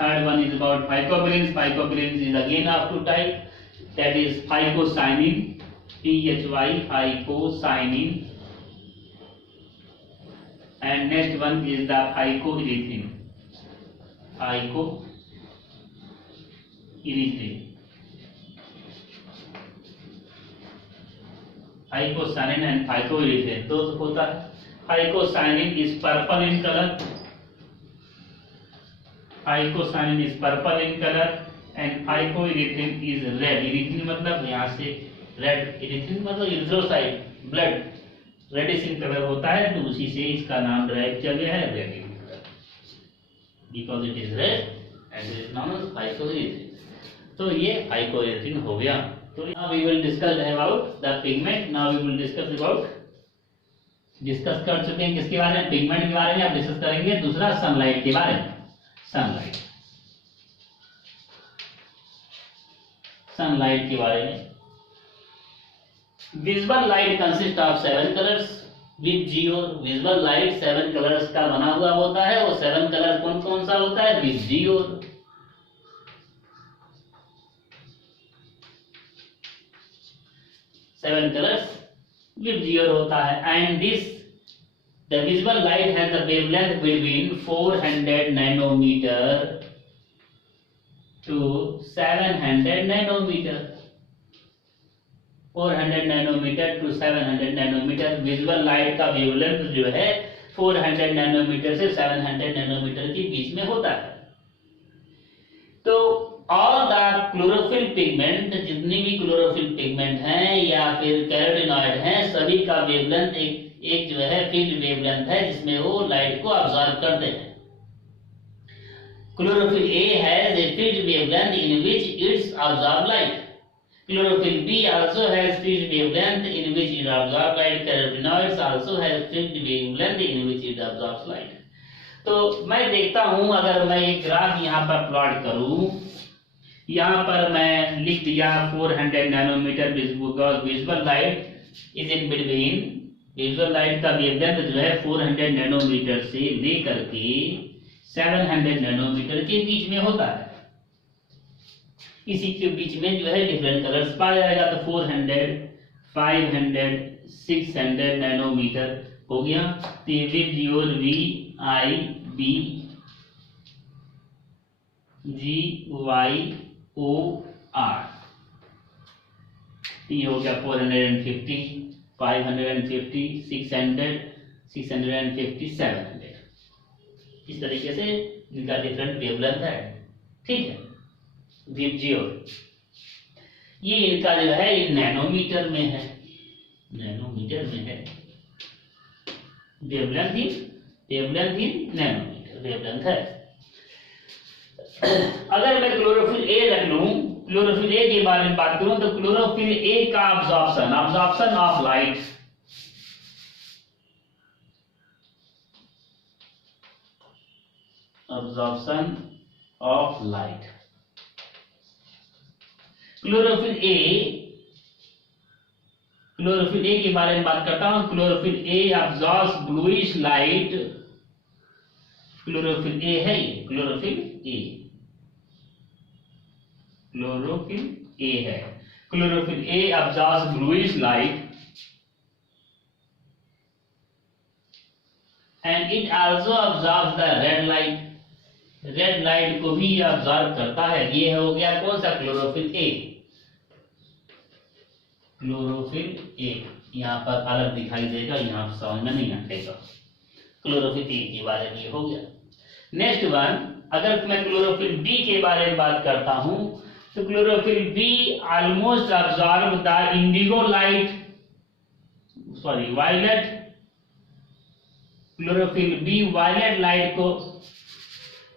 Third one is about phycobilins. Phycobilins is again of two type, that is phycocyanin, PHY phycocyanin, and next one is the phycoerythrin, phycosanin and phycoerythrin तो होता है। phycosanin is purple in color, and phycoerythrin is red। erythrin मतलब यहाँ से red, erythrin मतलब erythrocyte, blood reddish in colour होता है, तो उसी से इसका नाम ड्राइव किया गया है red in colour, because it is red and it is known as phycoerythrin. तो ये फाइकोएरिथ्रिन हो गया। तो now we will discuss about the pigment. Now we will discuss कर चुके हैं किसके बारे में, पिगमेंट के बारे में। अब डिस्कस करेंगे दूसरा सनलाइट के बारे में। सनलाइट के बारे में, visual light consist of 7 colours विद जियो। विजुअल लाइट 7 कलर्स का बना हुआ होता है। वो 7 कलर कौन कौन सा होता है, विद जियो। 7 कलर्स विद जियो होता है। And this the visual light has the wavelength between 400 nanometre to 700 nanometre. 400 nanometre to 700 nanometre visual light का वेवलेंथ जो है 400 नैनोमीटर से 700 नैनोमीटर के बीच में होता है। तो ऑल द क्लोरोफिल पिगमेंट, जितने भी क्लोरोफिल पिगमेंट हैं या फिर कैरोटीनॉइड हैं, सभी का वेवलेंथ एक जो है फील्ड वेवलेंथ है जिसमें वो लाइट को अब्सॉर्ब करते हैं। Chlorophyll A has a field wavelength in which it's absorb light. Chlorophyll B also has fixed wavelength in which it absorbs light. Carotenoids also has fixed wavelength in which it absorbs light. तो मैं देखता हूं, अगर मैं एक graph यहाँ पर plot करूं, यहाँ पर मैं लिख दिया 400 nanometre because visual light is in between. Visual light का वेवलेंथ जो है 400 नैनोमीटर से लेकर के 700 नैनोमीटर के बीच में होता है। इसी के बीच में जो है डिफरेंट कलर्स पाया जाएगा, तो 400, 500, 600 नैनोमीटर हो गया। तो ये विब्जियोर VIBGYOR, ये हो गया 450, 550, 600, 650, 700। इस तरीके से इनका डिफरेंट वेवलेंथ है, ठीक है। विब्जियोर ये इनका जो है ये नैनोमीटर में है, नैनोमीटर में है। वेवलेंथ इन नैनोमीटर वेवलेंथ है। अगर मैं क्लोरोफिल ए रख लूं, क्लोरोफिल ए के बारे में बात करूं, तो क्लोरोफिल ए का absorption of light, absorption of light. Chlorophyll A के बारे में बात करता हूं। Chlorophyll A absorbs bluish light. Chlorophyll A है, क्लोरोफिल ए है। Chlorophyll A absorbs bluish light and it also absorbs the red light. Red light को भी अब्सॉर्ब करता है। ये हो गया कौन सा? Chlorophyll A. क्लोरोफिल ए यहाँ पर अलग दिखाई देगा, यहाँ पर समझ में नहीं आएगा। क्लोरोफिल ए के बारे में हो गया। नेक्स्ट वन, अगर मैं क्लोरोफिल बी के बारे में बात करता हूं, तो chlorophyll B almost absorb the indigo light, sorry violet. Chlorophyll B violet light को,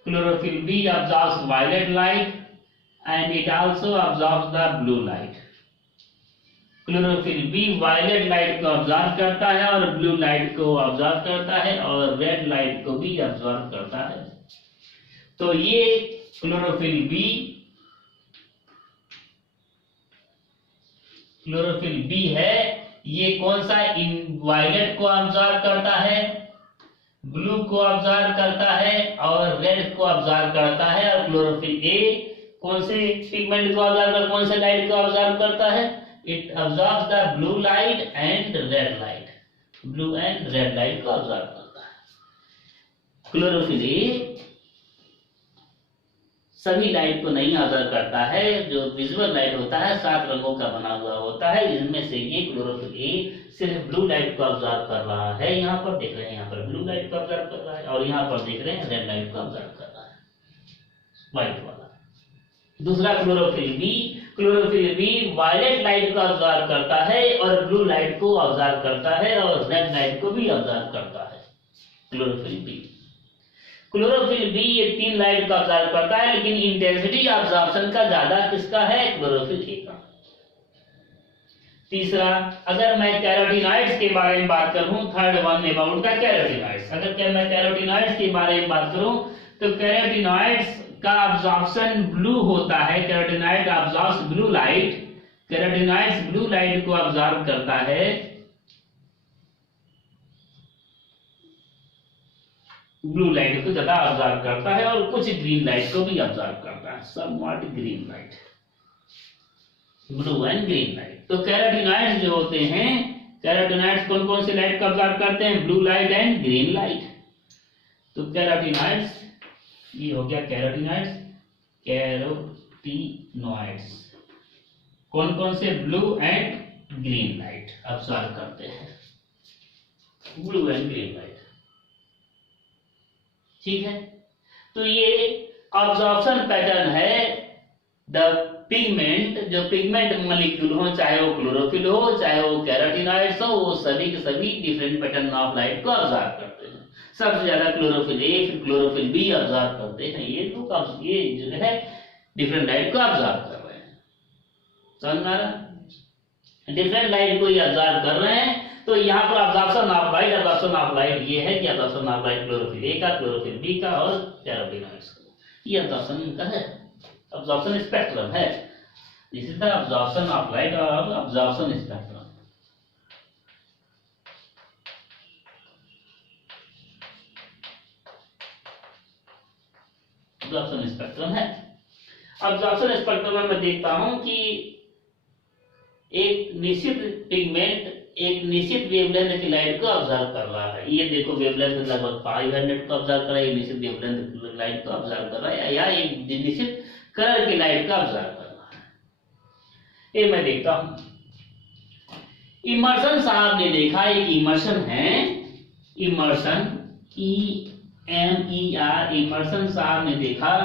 chlorophyll B absorbs violet light and it also absorbs the blue light. Chlorophyll B violet light को absorb करता है और ब्लू लाइट को absorb करता है और red light को भी अब्सॉर्ब करता है। तो ये क्लोरोफिल बी है। ये कौन सा? इन वायलेट को अब्सॉर्ब करता है, ब्लू को अब्सॉर्ब करता है और रेड को अब्सॉर्ब करता है। और क्लोरोफिल ए कौन से पिगमेंट को अब्सॉर्ब करता है, कौन से लाइट को अब्सॉर्ब करता है? It absorbs the blue light and red light. Blue and red light को absorb करता है। क्लोरोफिल ए सभी लाइट को नहीं अब्सॉर्ब करता है। जो विजुअल लाइट होता है 7 रंगों का बना हुआ होता है, इनमें से ये क्लोरोफिल ए सिर्फ ब्लू लाइट को अब्सॉर्ब कर रहा है। यहाँ पर देख रहे हैं, यहाँ पर ब्लू लाइट को अब्सॉर्ब कर रहा है और यहाँ पर देख रहे हैं रेड लाइट को अब्सॉर्ब कर रहा है, व्हाइट वाला। दूसरा क्लोरोफिल बी वायलेट लाइट को अब्सॉर्ब करता है और ब्लू लाइट को अब्सॉर्ब करता है और रेड लाइट को भी अब्सॉर्ब करता है। क्लोरोफिल बी ये 3 लाइट को अब्सॉर्ब करता है, लेकिन इंटेंसिटी अब्सॉर्प्शन का ज्यादा किसका है? क्लोरोफिल ए का। तीसरा, अगर मैं कैरोटीनॉइड्स के बारे में बात करूं, third one about the carotenoids. अगर मैं कैरोटीनॉइड्स के बारे में बात करूं, तो कैरोटीनॉइड्स का अब्जॉर्प्शन ब्लू होता है। Carotenoid absorbs blue light. Carotenoids blue light को अब्जॉर्ब करता है, ब्लू लाइट को ज्यादा अब्जॉर्ब करता है और कुछ ग्रीन लाइट को भी अब्जॉर्ब करता है, somewhat green light, blue and green light. तो कैरोटीनॉइड्स जो होते हैं, कैरोटीनॉइड्स कौन कौन से लाइट को अब्जॉर्ब करते हैं? Blue light and green light. तो कैरोटीनॉइड्स, ये हो गया कैरोटीनॉइड्स। कौन कौन से? Blue and green light absorb करते हैं, ब्लू एंड ग्रीन लाइट, ठीक है। तो ये अब्सॉर्प्शन पैटर्न है द पिगमेंट, जो पिगमेंट मॉलिक्यूल हो, चाहे वो क्लोरोफिल हो चाहे वो कैरोटीनॉइड्स हो, वो सभी के सभी डिफरेंट पैटर्न ऑफ लाइट को ऑब्जर्व करते हैं। सबसे ज्यादा क्लोरोफिल ए फिर क्लोरोफिल बी ऑब्जर्व करते हैं। ये लोग ये जो है डिफरेंट लाइट को ऑब्जर्व कर रहे हैं। समझ में आ रहा? डिफरेंट लाइट को ये ऑब्जर्व कर रहे हैं। तो यहाँ पर absorption of light, absorption of light ये है कि absorption of light chlorophyll A का, क्लोरोफिल बी का और कैरोटीनॉइड्स का, ये ऑब्जर्प्शन का है, ऑब्जर्प्शन स्पेक्ट्रम है। This is the absorption of light और ऑब्जर्प्शन स्पेक्ट्रम। ऑब्जर्प्शन स्पेक्ट्रम है। ऑब्जर्प्शन स्पेक्ट्रम में मैं देखता हूं कि एक निश्चित पिगमेंट एक निश्चित वेवलेंथ की लाइट को ऑब्जर्व कर रहा है। ये देखो वेवलेंथ लगभग 500 को ऑब्जर्व कर रहा है, निश्चित वेवलेंथ की लाइट को ऑब्जर्व कर रहा है, या एक निश्चित कलर की लाइट को ऑब्जर्व कर रहा है। ये मैं देखता हूं। इमर्शन साहब ने देखा, एक इमर्शन है, इमर्शन EMER, इमर्शन साहब ने देखा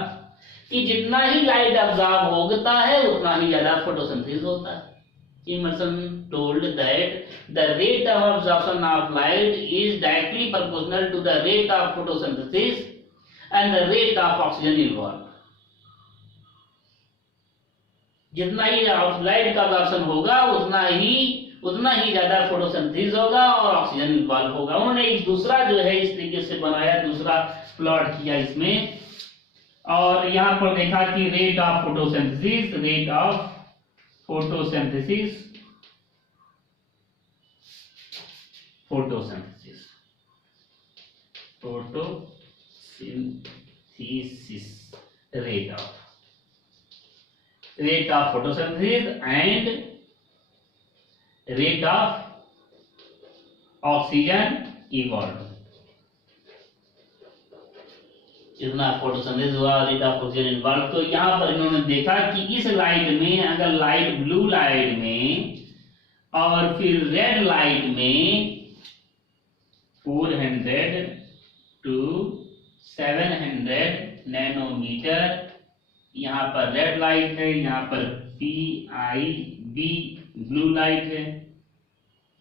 कि जितना ही लाइट ऑब्जर्व होता है उतना ही ज्यादा फोटोसिंथेसिस होता है। Emerson told that the rate of absorption of light is directly proportional to the rate of photosynthesis and the rate of oxygen involved. जितना ही लाइट का absorption होगा उतना ही ज्यादा फोटोसिंथेसिस होगा और ऑक्सीजन इन्वॉल्व होगा। उन्होंने एक दूसरा जो है इस तरीके से बनाया, दूसरा प्लॉट किया इसमें, और यहाँ पर देखा कि rate of photosynthesis, rate of photosynthesis rate of photosynthesis and rate of oxygen evolved। इतना फोटोसिंथेसिस हुआ, रेट ऑफ ऑक्सीजन इन्वॉल्व। तो यहाँ पर इन्होंने देखा कि इस लाइट में, अगर लाइट ब्लू लाइट में और फिर रेड लाइट में 400 to 700 नैनोमीटर, यहाँ पर रेड लाइट है, यहाँ पर PIB ब्लू लाइट है,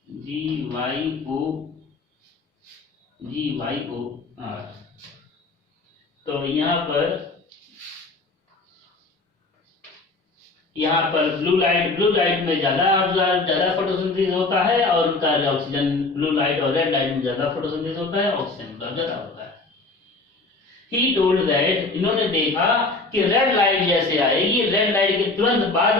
GYOR। तो यहाँ पर ब्लू लाइट में ज्यादा फोटोसिंथेसिस होता है और उनका ऑक्सीजन, ब्लू लाइट और रेड लाइट में ज्यादा फोटोसिंथेसिस होता है, ऑक्सीजन का ज्यादा होता है। ही टोल्ड दैट, इन्होंने देखा कि रेड लाइट जैसे आएगी, रेड लाइट के तुरंत बाद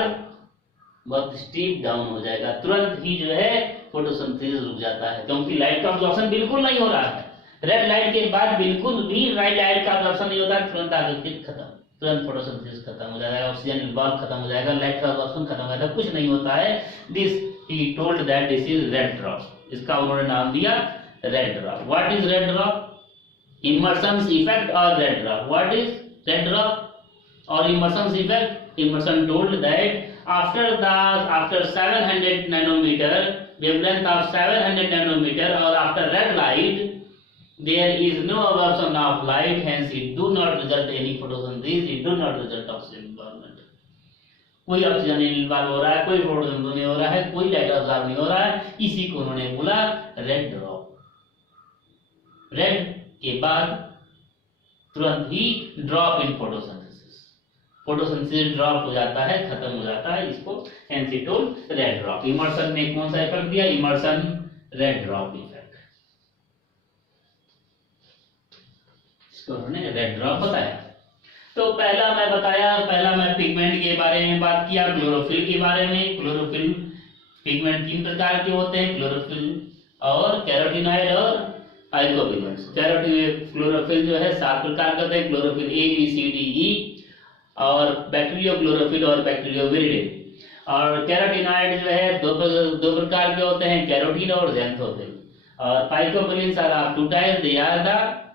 बहुत स्टीप डाउन हो जाएगा, तुरंत ही जो है फोटोसिंथेसिस रुक जाता है, क्योंकि लाइट का अब्जॉर्प्शन बिल्कुल नहीं हो रहा है। रेड लाइट के बाद बिल्कुल भी रेड लाइट का अब्जॉर्प्शन नहीं होता, तुरंत आगे खत्म, तुरंत फोटोसिंथेसिस खत्म हो जाएगा, ऑक्सीजन इन्वॉल्व खत्म हो जाएगा, लाइट का अब्जॉर्प्शन खत्म हो जाएगा, कुछ नहीं होता है। This he told that this is red drop. इसका उन्होंने नाम दिया red drop. What is red drop? Emerson effect और red drop. What is red drop और Emerson effect? Emerson told that after 700 nanometer, wavelength of 700 nanometer, or after red light, there is no absorption of light, hence it do not result any photosynthesis, it do not result oxygen involvement। कोई oxygen नहीं involve हो रहा है, कोई photosynthesis नहीं हो रहा है, कोई लाइट अब्जॉर्ब नहीं हो रहा है, इसी को उन्होंने बोला रेड ड्रॉप। रेड के बाद तुरंत ही drop in photosynthesis, photosynthesis drop हो जाता है, खत्म हो जाता है, इसको hence it told red drop. Emerson ने कौन सा इफेक्ट दिया? इमर्शन रेड ड्रॉप इफेक्ट, इसको उन्होंने रेड ड्रॉप बताया। तो पहला मैं पिगमेंट के बारे में बात किया, क्लोरोफिल के बारे में। क्लोरोफिल पिगमेंट 3 प्रकार के होते हैं, क्लोरोफिल और कैरोटीनॉइड और फाइकोपिगमेंट्स। क्लोरोफिल जो है 7 प्रकार के होते हैं, क्लोरोफिल ABCDE, और बैक्टीरियो क्लोरोफिल और बैक्टीरियो विरिडिन। और कैरोटीनॉइड जो है दो प्रकार के होते हैं, कैरोटीन और ज़ैंथोफिल। और phycopigments are of 2 types, they are the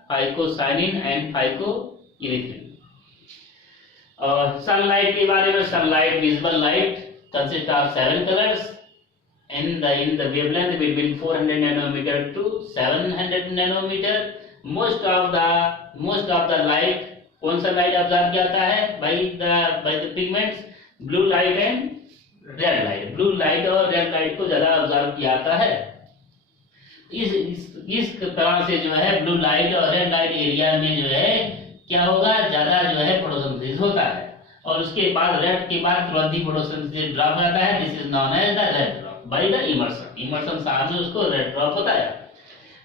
phycocyanin and phycoerythrin. और सनलाइट के बारे में, sunlight visible light consist of 7 colours in the wavelength between 400 nanometer to 700 nanometer. Most of the light कौन सा लाइट ऑब्जर्व किया जाता है by the pigments? Blue light and red light. Blue light और रेड लाइट को ज्यादा observe किया जाता है। इस तरह से जो है ब्लू लाइट और रेड लाइट एरिया में जो है क्या होगा, ज्यादा जो है फोटोसिंथेसिस होता है, और उसके बाद रेड के बाद तुरंत ही फोटोसिंथेसिस ड्रॉप आता है। This is known as the red drop by the Emerson. Emerson साहब ने उसको रेड ड्रॉप बताया।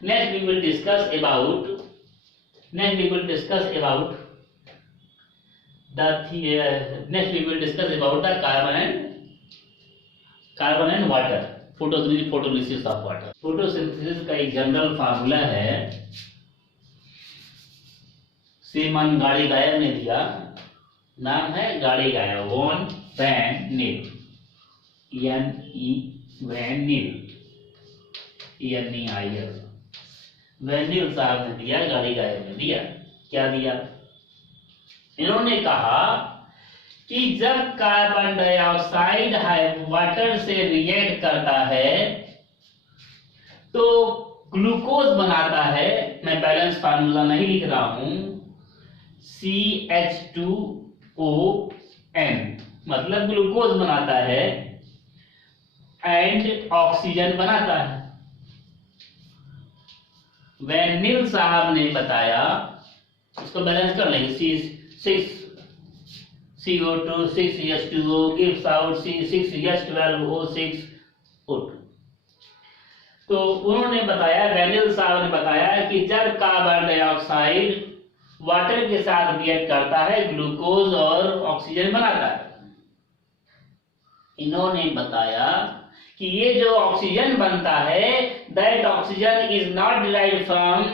Next we will discuss about the carbon and water, photolysis of water. Photosynthesis का एक जनरल फार्मूला है, सीमन गाड़ी गायब ने दिया, नाम है गाड़ी गायब, वॉन वैन नील, वैन नील, वैनिल साहब ने दिया, गाड़ी गायब ने दिया। क्या दिया? इन्होंने कहा कि जब कार्बन डाइऑक्साइड वाटर से रिएक्ट करता है तो ग्लूकोज बनाता है। मैं बैलेंस फार्मूला नहीं लिख रहा हूं, CH2ON मतलब ग्लूकोज बनाता है एंड ऑक्सीजन बनाता है। वैनिल साहब ने बताया, इसको बैलेंस कर लेंगे, CO2 6H2O gives out 6H12O6O2। तो उन्होंने बताया, वैनिल साहब ने बताया कि जब कार्बन डाइऑक्साइड वाटर के साथ रिएक्ट करता है ग्लूकोज और ऑक्सीजन बनाता है। इन्होंने बताया कि ये जो ऑक्सीजन बनता है, that oxygen is not derived from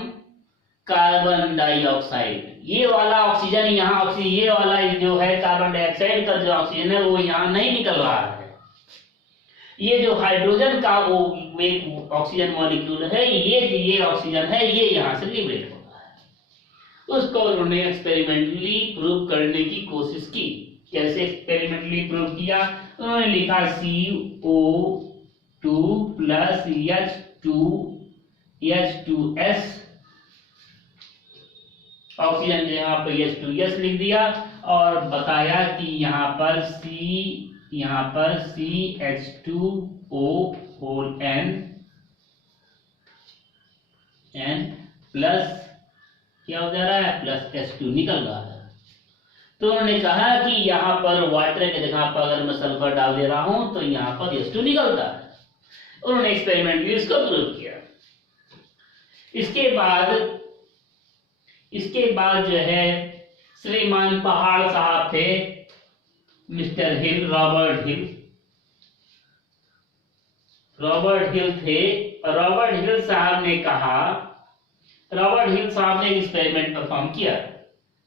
carbon dioxide. ये वाला ऑक्सीजन यहाँ ऑक्सीजन, ये वाला जो है कार्बन डाइऑक्साइड का जो ऑक्सीजन है वो यहाँ नहीं निकल रहा है। ये जो हाइड्रोजन का वो एक ऑक्सीजन मॉलिक्यूल है, ये ऑक्सीजन है, ये यहाँ से लिबरेट होता है। उसको उन्होंने एक्सपेरिमेंटली प्रूव करने की कोशिश की। कैसे एक्सपेरिमेंटली प्रूव किया? उन्होंने लिखा CO2 प्लस H2S, ऑक्सीजन यहाँ पर H2S लिख दिया और बताया कि यहाँ पर CH2ON प्लस क्या हो जा रहा है, प्लस H2 निकल रहा है। तो उन्होंने कहा कि यहाँ पर वाटर के जगह पर अगर मैं सल्फर डाल दे रहा हूं तो यहाँ पर H2 निकलता है। उन्होंने एक्सपेरिमेंटली इसको प्रूव किया। इसके बाद जो है श्रीमान पहाड़ साहब थे, मिस्टर हिल, रॉबर्ट हिल थे। रॉबर्ट हिल साहब ने एक एक्सपेरिमेंट परफॉर्म किया।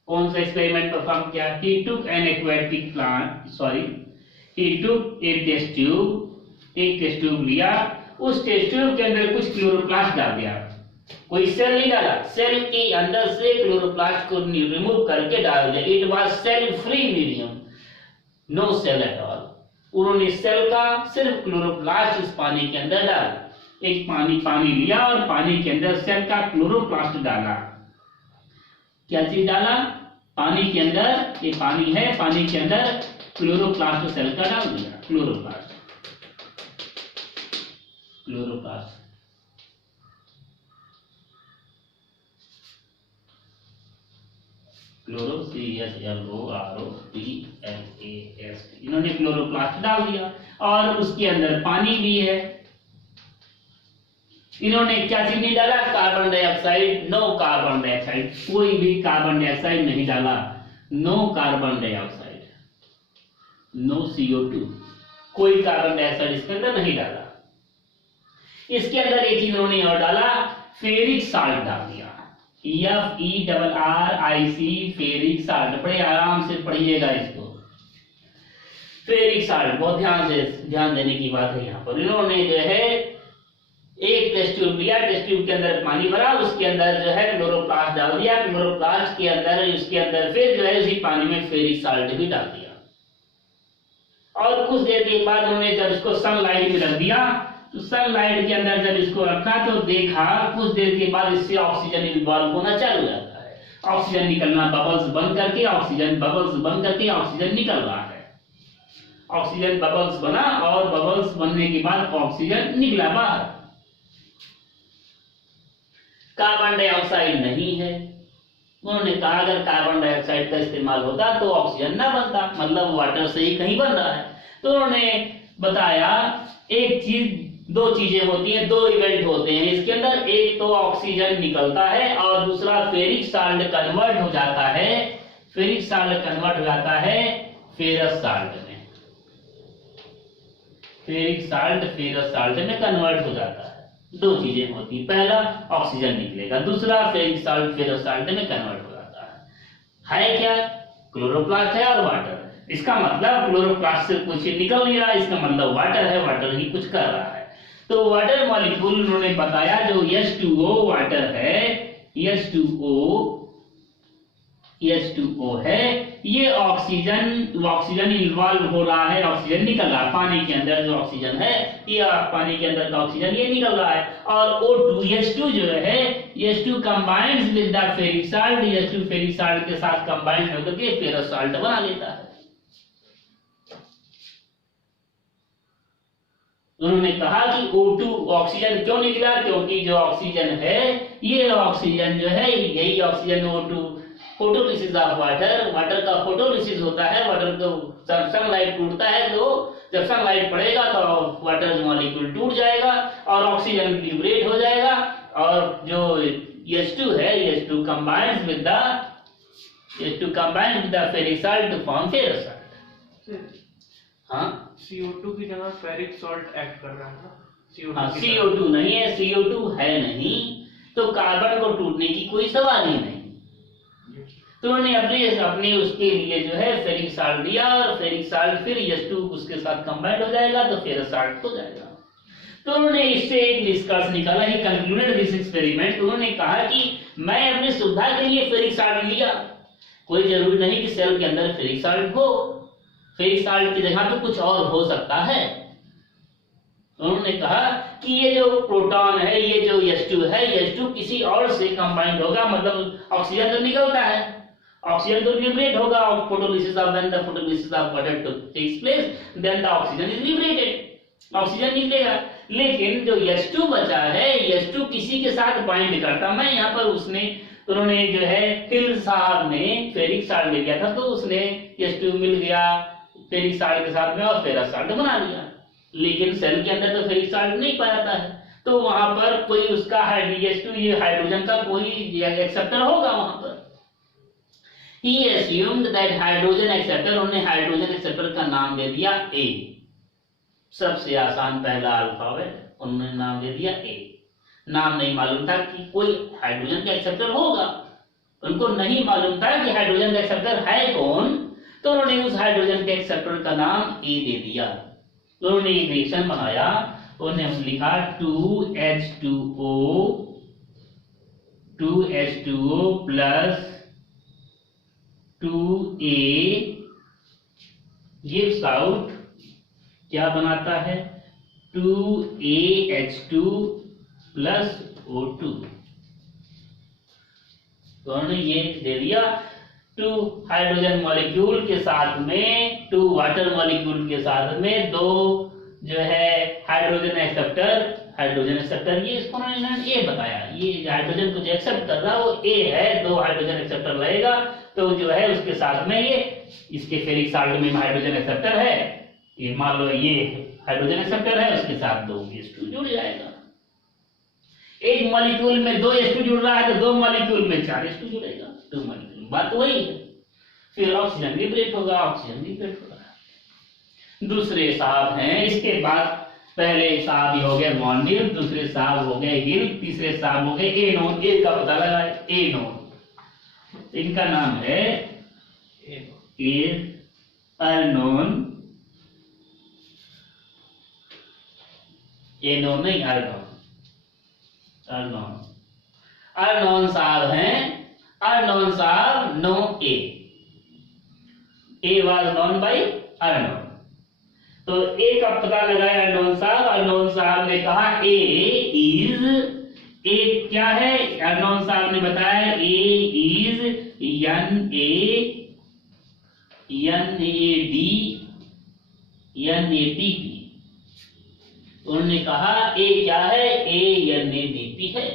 कौन सा एक्सपेरिमेंट परफॉर्म किया? He took a test tube लिया, उस टेस्ट ट्यूब के अंदर कुछ क्लोरोप्लास्ट डाल दिया। कोई सेल नहीं डाला, सेल के अंदर से क्लोरोप्लास्ट को रिमूव करके डाल दिया। It was cell free medium, no cell at all. उन्होंने सेल का सिर्फ क्लोरोप्लास्ट उस पानी के अंदर डाला। एक पानी लिया और पानी के अंदर सेल का क्लोरोप्लास्ट डाला। क्या चीज डाला? पानी के अंदर, ये पानी है, पानी के अंदर क्लोरोप्लास्ट सेल का डाल दिया। क्लोरोप्लास्ट CHLOROPLAST, इन्होंने क्लोरोप्लास्ट डाल दिया और उसके अंदर पानी भी है। इन्होंने क्या चीज नहीं डाला? Carbon dioxide, no carbon dioxide, कोई भी कार्बन डाइऑक्साइड नहीं डाला। No carbon dioxide, no CO2, कोई कार्बन डाइऑक्साइड इसके अंदर नहीं डाला। इसके अंदर एक चीज उन्होंने और डाला, फेरिक साल्ट डाल दिया। FERRIC, ferric salt. बड़े आराम से पढ़िएगा इसको। फेरिक साल्ट बहुत ध्यान देने की बात है यहाँ पर। इन्होंने जो है एक टेस्ट ट्यूब लिया, टेस्ट ट्यूब के अंदर पानी भरा, उसके अंदर जो है क्लोरोप्लास्ट डाल दिया। क्लोरोप्लास्ट के अंदर, उसके अंदर फिर जो है उसी पानी में फेरिक साल्ट भी डाल दिया। और कुछ देर के बाद उन्होंने जब इसको सनलाइट में रख दिया, तो सनलाइट के अंदर जब इसको रखा तो देखा कुछ देर के बाद इससे ऑक्सीजन इवॉल्व होना चालू हो जाता है। ऑक्सीजन निकलना, बबल्स बन करके ऑक्सीजन, बबल्स बन करके ऑक्सीजन निकल रहा है। ऑक्सीजन बबल्स बना और बबल्स बनने के बाद ऑक्सीजन निकला बाहर। कार्बन डाइऑक्साइड नहीं है। उन्होंने कहा अगर कार्बन डाइऑक्साइड का इस्तेमाल होता तो ऑक्सीजन ना बनता, मतलब वाटर से ही कहीं बन रहा है। तो उन्होंने बताया एक चीज, दो चीजें होती हैं, दो इवेंट होते हैं इसके अंदर। एक तो ऑक्सीजन निकलता है और दूसरा फेरिक साल्ट कन्वर्ट हो जाता है। फेरिक साल्ट कन्वर्ट हो जाता है फेरस साल्ट में। फेरिक साल्ट फेरस साल्ट में कन्वर्ट हो जाता है। दो चीजें होती हैं, पहला ऑक्सीजन निकलेगा, दूसरा फेरिक साल्ट फेरस साल्ट में कन्वर्ट हो जाता है क्या? क्लोरोप्लास्ट है और वाटर। इसका मतलब क्लोरोप्लास्ट से कुछ निकल नहीं रहा, इसका मतलब वाटर है, वाटर ही कुछ कर रहा है। तो वाटर मॉलिक्यूल उन्होंने बताया जो H2O वाटर है, H2O है, ये ऑक्सीजन इन्वॉल्व हो रहा है, ऑक्सीजन निकल रहा है पानी के अंदर। जो ऑक्सीजन है ये पानी के अंदर का ऑक्सीजन ये निकल रहा है। और O2 H2 जो है, H2 combines with the ferric salt, H2 ferric salt के साथ कंबाइंड होकर के फेरस साल्ट बना लेता है। उन्होंने कहा कि O2 ऑक्सीजन क्यों निकला? क्योंकि जो ऑक्सीजन है, ये ऑक्सीजन जो है, यही oxygen O2 photolysis of water, water का फोटोलिसिस होता है। वाटर को सनलाइट टूटता है, तो जब सनलाइट पड़ेगा तो वाटर मॉलिक्यूल टूट जाएगा और ऑक्सीजन लिबरेट हो जाएगा। और जो H2 है, H2 combines with the ferric salt to form ferrous salt. हाँ, CO2 की जगह फेरिक साल्ट एक्ट कर रहा है। CO2 नहीं है, CO2 है नहीं, तो कार्बन को टूटने की कोई सवाल ही नहीं। तो उन्होंने अपने उसके लिए जो है फेरिक साल्ट दिया और फेरिक साल्ट फिर H2 उसके साथ कंबाइंड हो जाएगा तो फेरस साल्ट हो जाएगा। तो उन्होंने इससे एक निष्कर्ष निकाला, ही कंक्लूडेड दिस एक्सपेरिमेंट। उन्होंने कहा कि मैं अपनी सुविधा के लिए फेरिक साल्ट लिया, कोई जरूरी नहीं कि सेल के अंदर फेरिक साल्ट हो, फेरिक साल्ट की जगह पे कुछ और हो सकता है। उन्होंने कहा कि ये जो प्रोटॉन है, ये जो H2 है, H2 किसी और से कंबाइंड होगा, मतलब ऑक्सीजन तो निकलता है, ऑक्सीजन तो लिबरेट होगा, photolysis of when the photolysis of water takes place, then the oxygen is liberated, oxygen निकलेगा। लेकिन जो H2 बचा है, H2 किसी के साथ बाइंड करता। मैं यहाँ पर उन्होंने जो है हिल साहब ने फेरिक साल्ट ले गया था, तो उसने H2 मिल गया फेरिक साल्ट के साथ में और फेरस साल्ट बना लिया। लेकिन सेल के अंदर तो फेरिक साल्ट नहीं पाता है, तो वहां पर कोई उसका H2 ये हाइड्रोजन का कोई एक्सेप्टर होगा वहां पर। He assumed that hydrogen acceptor, उन्होंने हाइड्रोजन एक्सेप्टर का नाम दे दिया A, सबसे आसान पहला अल्फाबेट, उन्होंने नाम दे दिया A। नाम नहीं मालूम था कि कोई हाइड्रोजन का एक्सेप्टर होगा, उनको नहीं मालूम था कि हाइड्रोजन का एक्सेप्टर है कौन, तो उन्होंने उस हाइड्रोजन के एक्सेप्टर का नाम A दे दिया। तो उन्होंने एक रिएक्शन बनाया, उन्होंने लिखा 2H2O plus 2A gives out, क्या बनाता है? 2AH2 plus O2। तो उन्होंने ये दे दिया 2 हाइड्रोजन मॉलिक्यूल के साथ में, 2 वाटर मॉलिक्यूल के साथ में 2 जो है हाइड्रोजन एक्सेप्टर, ये इसको उन्होंने ए बताया। ये हाइड्रोजन को जो एक्सेप्ट कर रहा है वो ए है, 2 हाइड्रोजन एक्सेप्टर रहेगा, तो जो है उसके साथ में ये इसके फेरिक साल्ट में हाइड्रोजन एक्सेप्टर है, ये मान लो ये हाइड्रोजन एक्सेप्टर है, उसके साथ 2 H2 जुड़ जाएगा। एक मॉलिक्यूल में 2 H2 जुड़ रहा है तो 2 मॉलिक्यूल में 4 H2 जुड़ेगा, 2 मॉलिक्यूल, बात वही है। फिर ऑक्सीजन लिबरेट होगा, ऑक्सीजन लिबरेट होगा। दूसरे साहब हैं, इसके बाद पहले साहब ये हो गए मॉन्डिल, दूसरे साहब हो गए हिल, तीसरे साहब हो गए एनोन। ए का पता लगा, एनोन, इनका नाम है अर्नोन, एनोन नहीं अर्नोन, अर्नोन साहब हैं। अर्नोन साहब no A was known by Arnon. तो ए का पता लगाया अर्नोन साहब ने कहा ए ए क्या है, अर्नोन साहब ने बताया ए इज NADP। उन्होंने कहा ए क्या है, ए NADP है,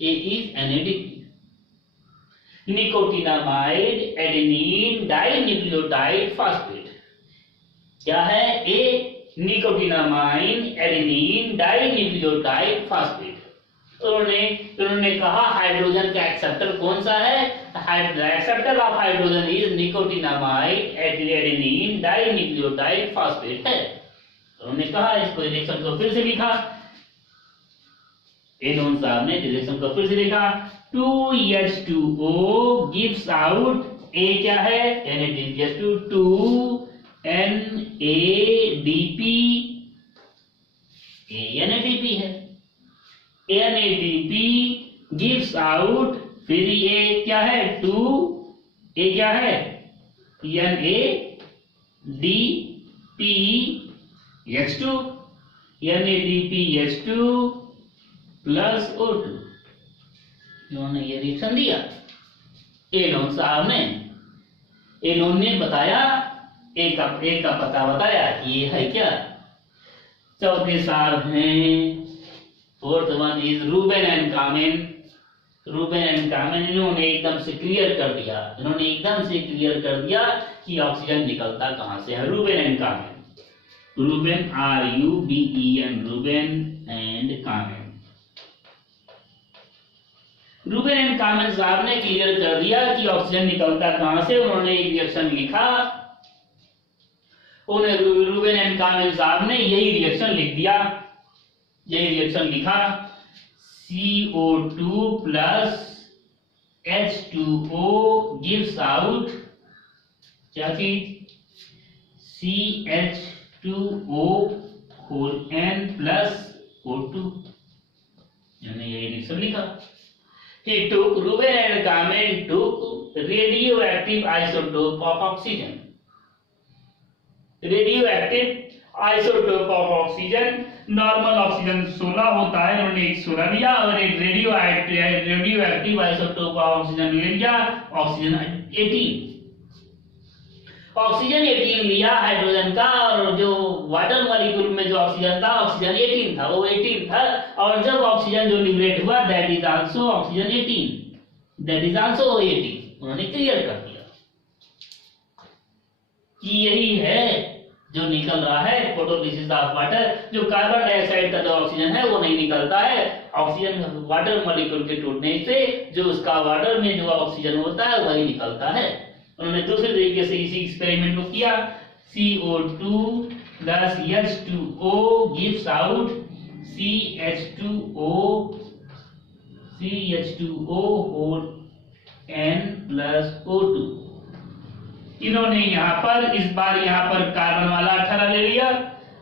A is NADP। Nicotinamide adenine dinucleotide phosphate क्या है, A nicotinamide adenine dinucleotide phosphate. उन्होंने कहा हाइड्रोजन का एक्सेप्टर कौन सा है, acceptor of hydrogen is nicotinamide adenine dinucleotide phosphate है। उन्होंने कहा इसको रिएक्शन को फिर से लिखा, एनोन साहब ने रिएक्शन को फिर से लिखा, 2H2O gives out A क्या है, NADPH2 2NADP, NADP है, NADP gives out, फिर ये क्या है 2, A क्या है NADPH2, NADPH2 प्लस O2। इन्होंने ये रिएक्शन दिया एनोन साहब ने, एनोन ने बताया एक का पता बताया कि ये है क्या। चौथे साहब हैं, fourth one is Ruben and Kamen. Ruben and Kamen इन्होंने एकदम से क्लियर कर दिया, इन्होंने एकदम से क्लियर कर दिया कि ऑक्सीजन निकलता कहां से है। Ruben and Kamen, Ruben RUBEN, Ruben and Kamen. Ruben and Kamen साहब ने क्लियर कर दिया कि ऑक्सीजन निकलता कहां से। उन्होंने एक रिएक्शन लिखा, उन्हें रूबेन एंड कामेन साहब ने यही रिएक्शन लिख दिया, यही रिएक्शन लिखा, CO2 plus H2O gives out क्या चीज, CH2O N प्लस O2। मैंने यही रिएक्शन लिखा। He took, Ruben and Kamen took radioactive isotope of oxygen. Radioactive isotope of oxygen, normal oxygen 16 होता है, उन्होंने एक 16 लिया और एक रेडियोएक्टिव आइसोटोप ऑफ ऑक्सीजन ले लिया, ऑक्सीजन 18। ऑक्सीजन 18 लिया हाइड्रोजन का, और जो वाटर मॉलिक्यूल में जो ऑक्सीजन था, ऑक्सीजन 18 था, वो 18 था, और जब ऑक्सीजन जो लिबरेट हुआ that is also oxygen 18, that is also 18। उन्होंने क्लियर कर दिया कि यही है जो निकल रहा है, फोटोलिसिस ऑफ वाटर। जो कार्बन डाइऑक्साइड का जो ऑक्सीजन है वो नहीं निकलता है, ऑक्सीजन वाटर मॉलिक्यूल के टूटने से जो उसका वाटर में जो ऑक्सीजन होता है वही निकलता है। उन्होंने दूसरे तरीके से इसी एक्सपेरिमेंट को किया, CO2 plus H2O gives out CH2O whole N plus O2। इन्होंने यहाँ पर इस बार यहाँ पर कार्बन वाला 18 ले लिया,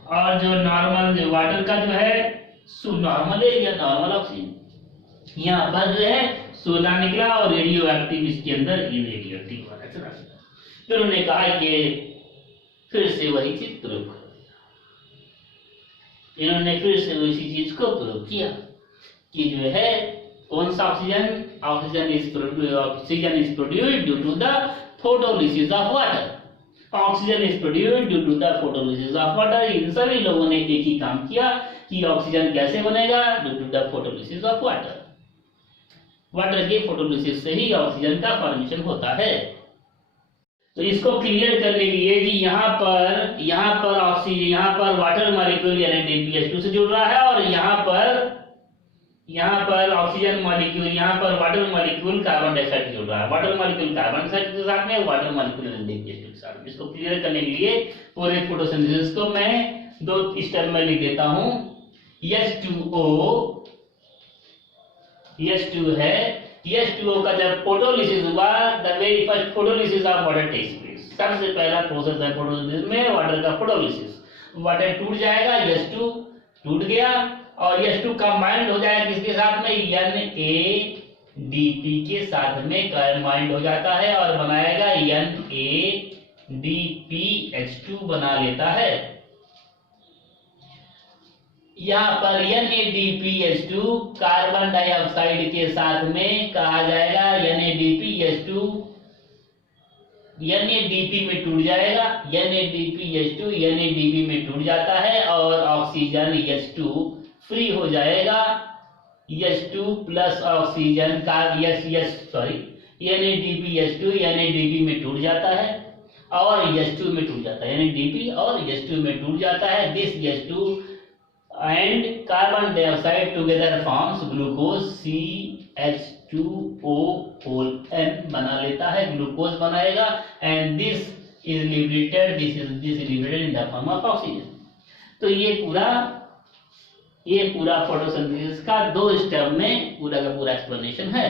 और जो नॉर्मल जो वाटर का जो है नॉर्मल ले लिया, नॉर्मल ऑक्सीजन। यहाँ पर जो है 16 निकला, और रेडियो एक्टिव इसके अंदर रेडियो एक्टिव वाला चला गया। फिर उन्होंने कहा कि फिर से वही चीज प्रूव कर दिया। इन्होंने फिर से उसी चीज को प्रूव किया कि जो है कौन सा oxygen, oxygen is produced due to the photolysis of water, oxygen is produced due to the photolysis of water. इन सभी लोगों ने एक ही काम किया कि ऑक्सीजन कैसे बनेगा, due to the photolysis of water. Water के फोटोलिसिस से ही ऑक्सीजन का फॉर्मेशन होता है। तो इसको क्लियर करने के लिए कि यहाँ पर ऑक्सीजन, यहाँ पर वाटर मॉलिक्यूल NADPH2 से जुड़ रहा है, और यहाँ पर ऑक्सीजन मॉलिक्यूल, यहाँ पर वाटर मॉलिक्यूल कार्बन डाइऑक्साइड से जुड़ रहा है, वाटर मॉलिक्यूल कार्बन डाइऑक्साइड के साथ में, वाटर मॉलिक्यूल NADPH2 के साथ। इसको क्लियर करने के लिए पूरे फोटोसिंथेसिस को मैं दो स्टेप में लिख देता हूँ। H2 है, H2O का जब फोटोलिसिस हुआ, the very first photolysis of water takes place. सबसे पहला प्रोसेस है फोटोलिसिस में वाटर का फोटोलिसिस। वाटर टूट जाएगा, H2 टूट गया, और H2 कंबाइंड हो जाएगा किसके साथ में, NADP के साथ में कंबाइंड हो जाता है, और बनाएगा NADPH2 बना लेता है। यहाँ पर NADPH2 कार्बन डाइऑक्साइड के साथ में कहा जाएगा NADPH2 NADP में टूट जाएगा, NADPH2 NADP में टूट जाता है और ऑक्सीजन H2 फ्री हो जाएगा। H2 प्लस ऑक्सीजन का NADPH2 NADP में टूट जाता है और H2 में टूट जाता है, NADP और H2 में टूट जाता है। This H2 and carbon dioxide together forms glucose CH2O बना लेता है, ग्लूकोज बनाएगा and this is liberated in the form of oxygen. तो ये पूरा फोटोसिंथेसिस का 2 स्टेप में पूरा का पूरा एक्सप्लेनेशन है।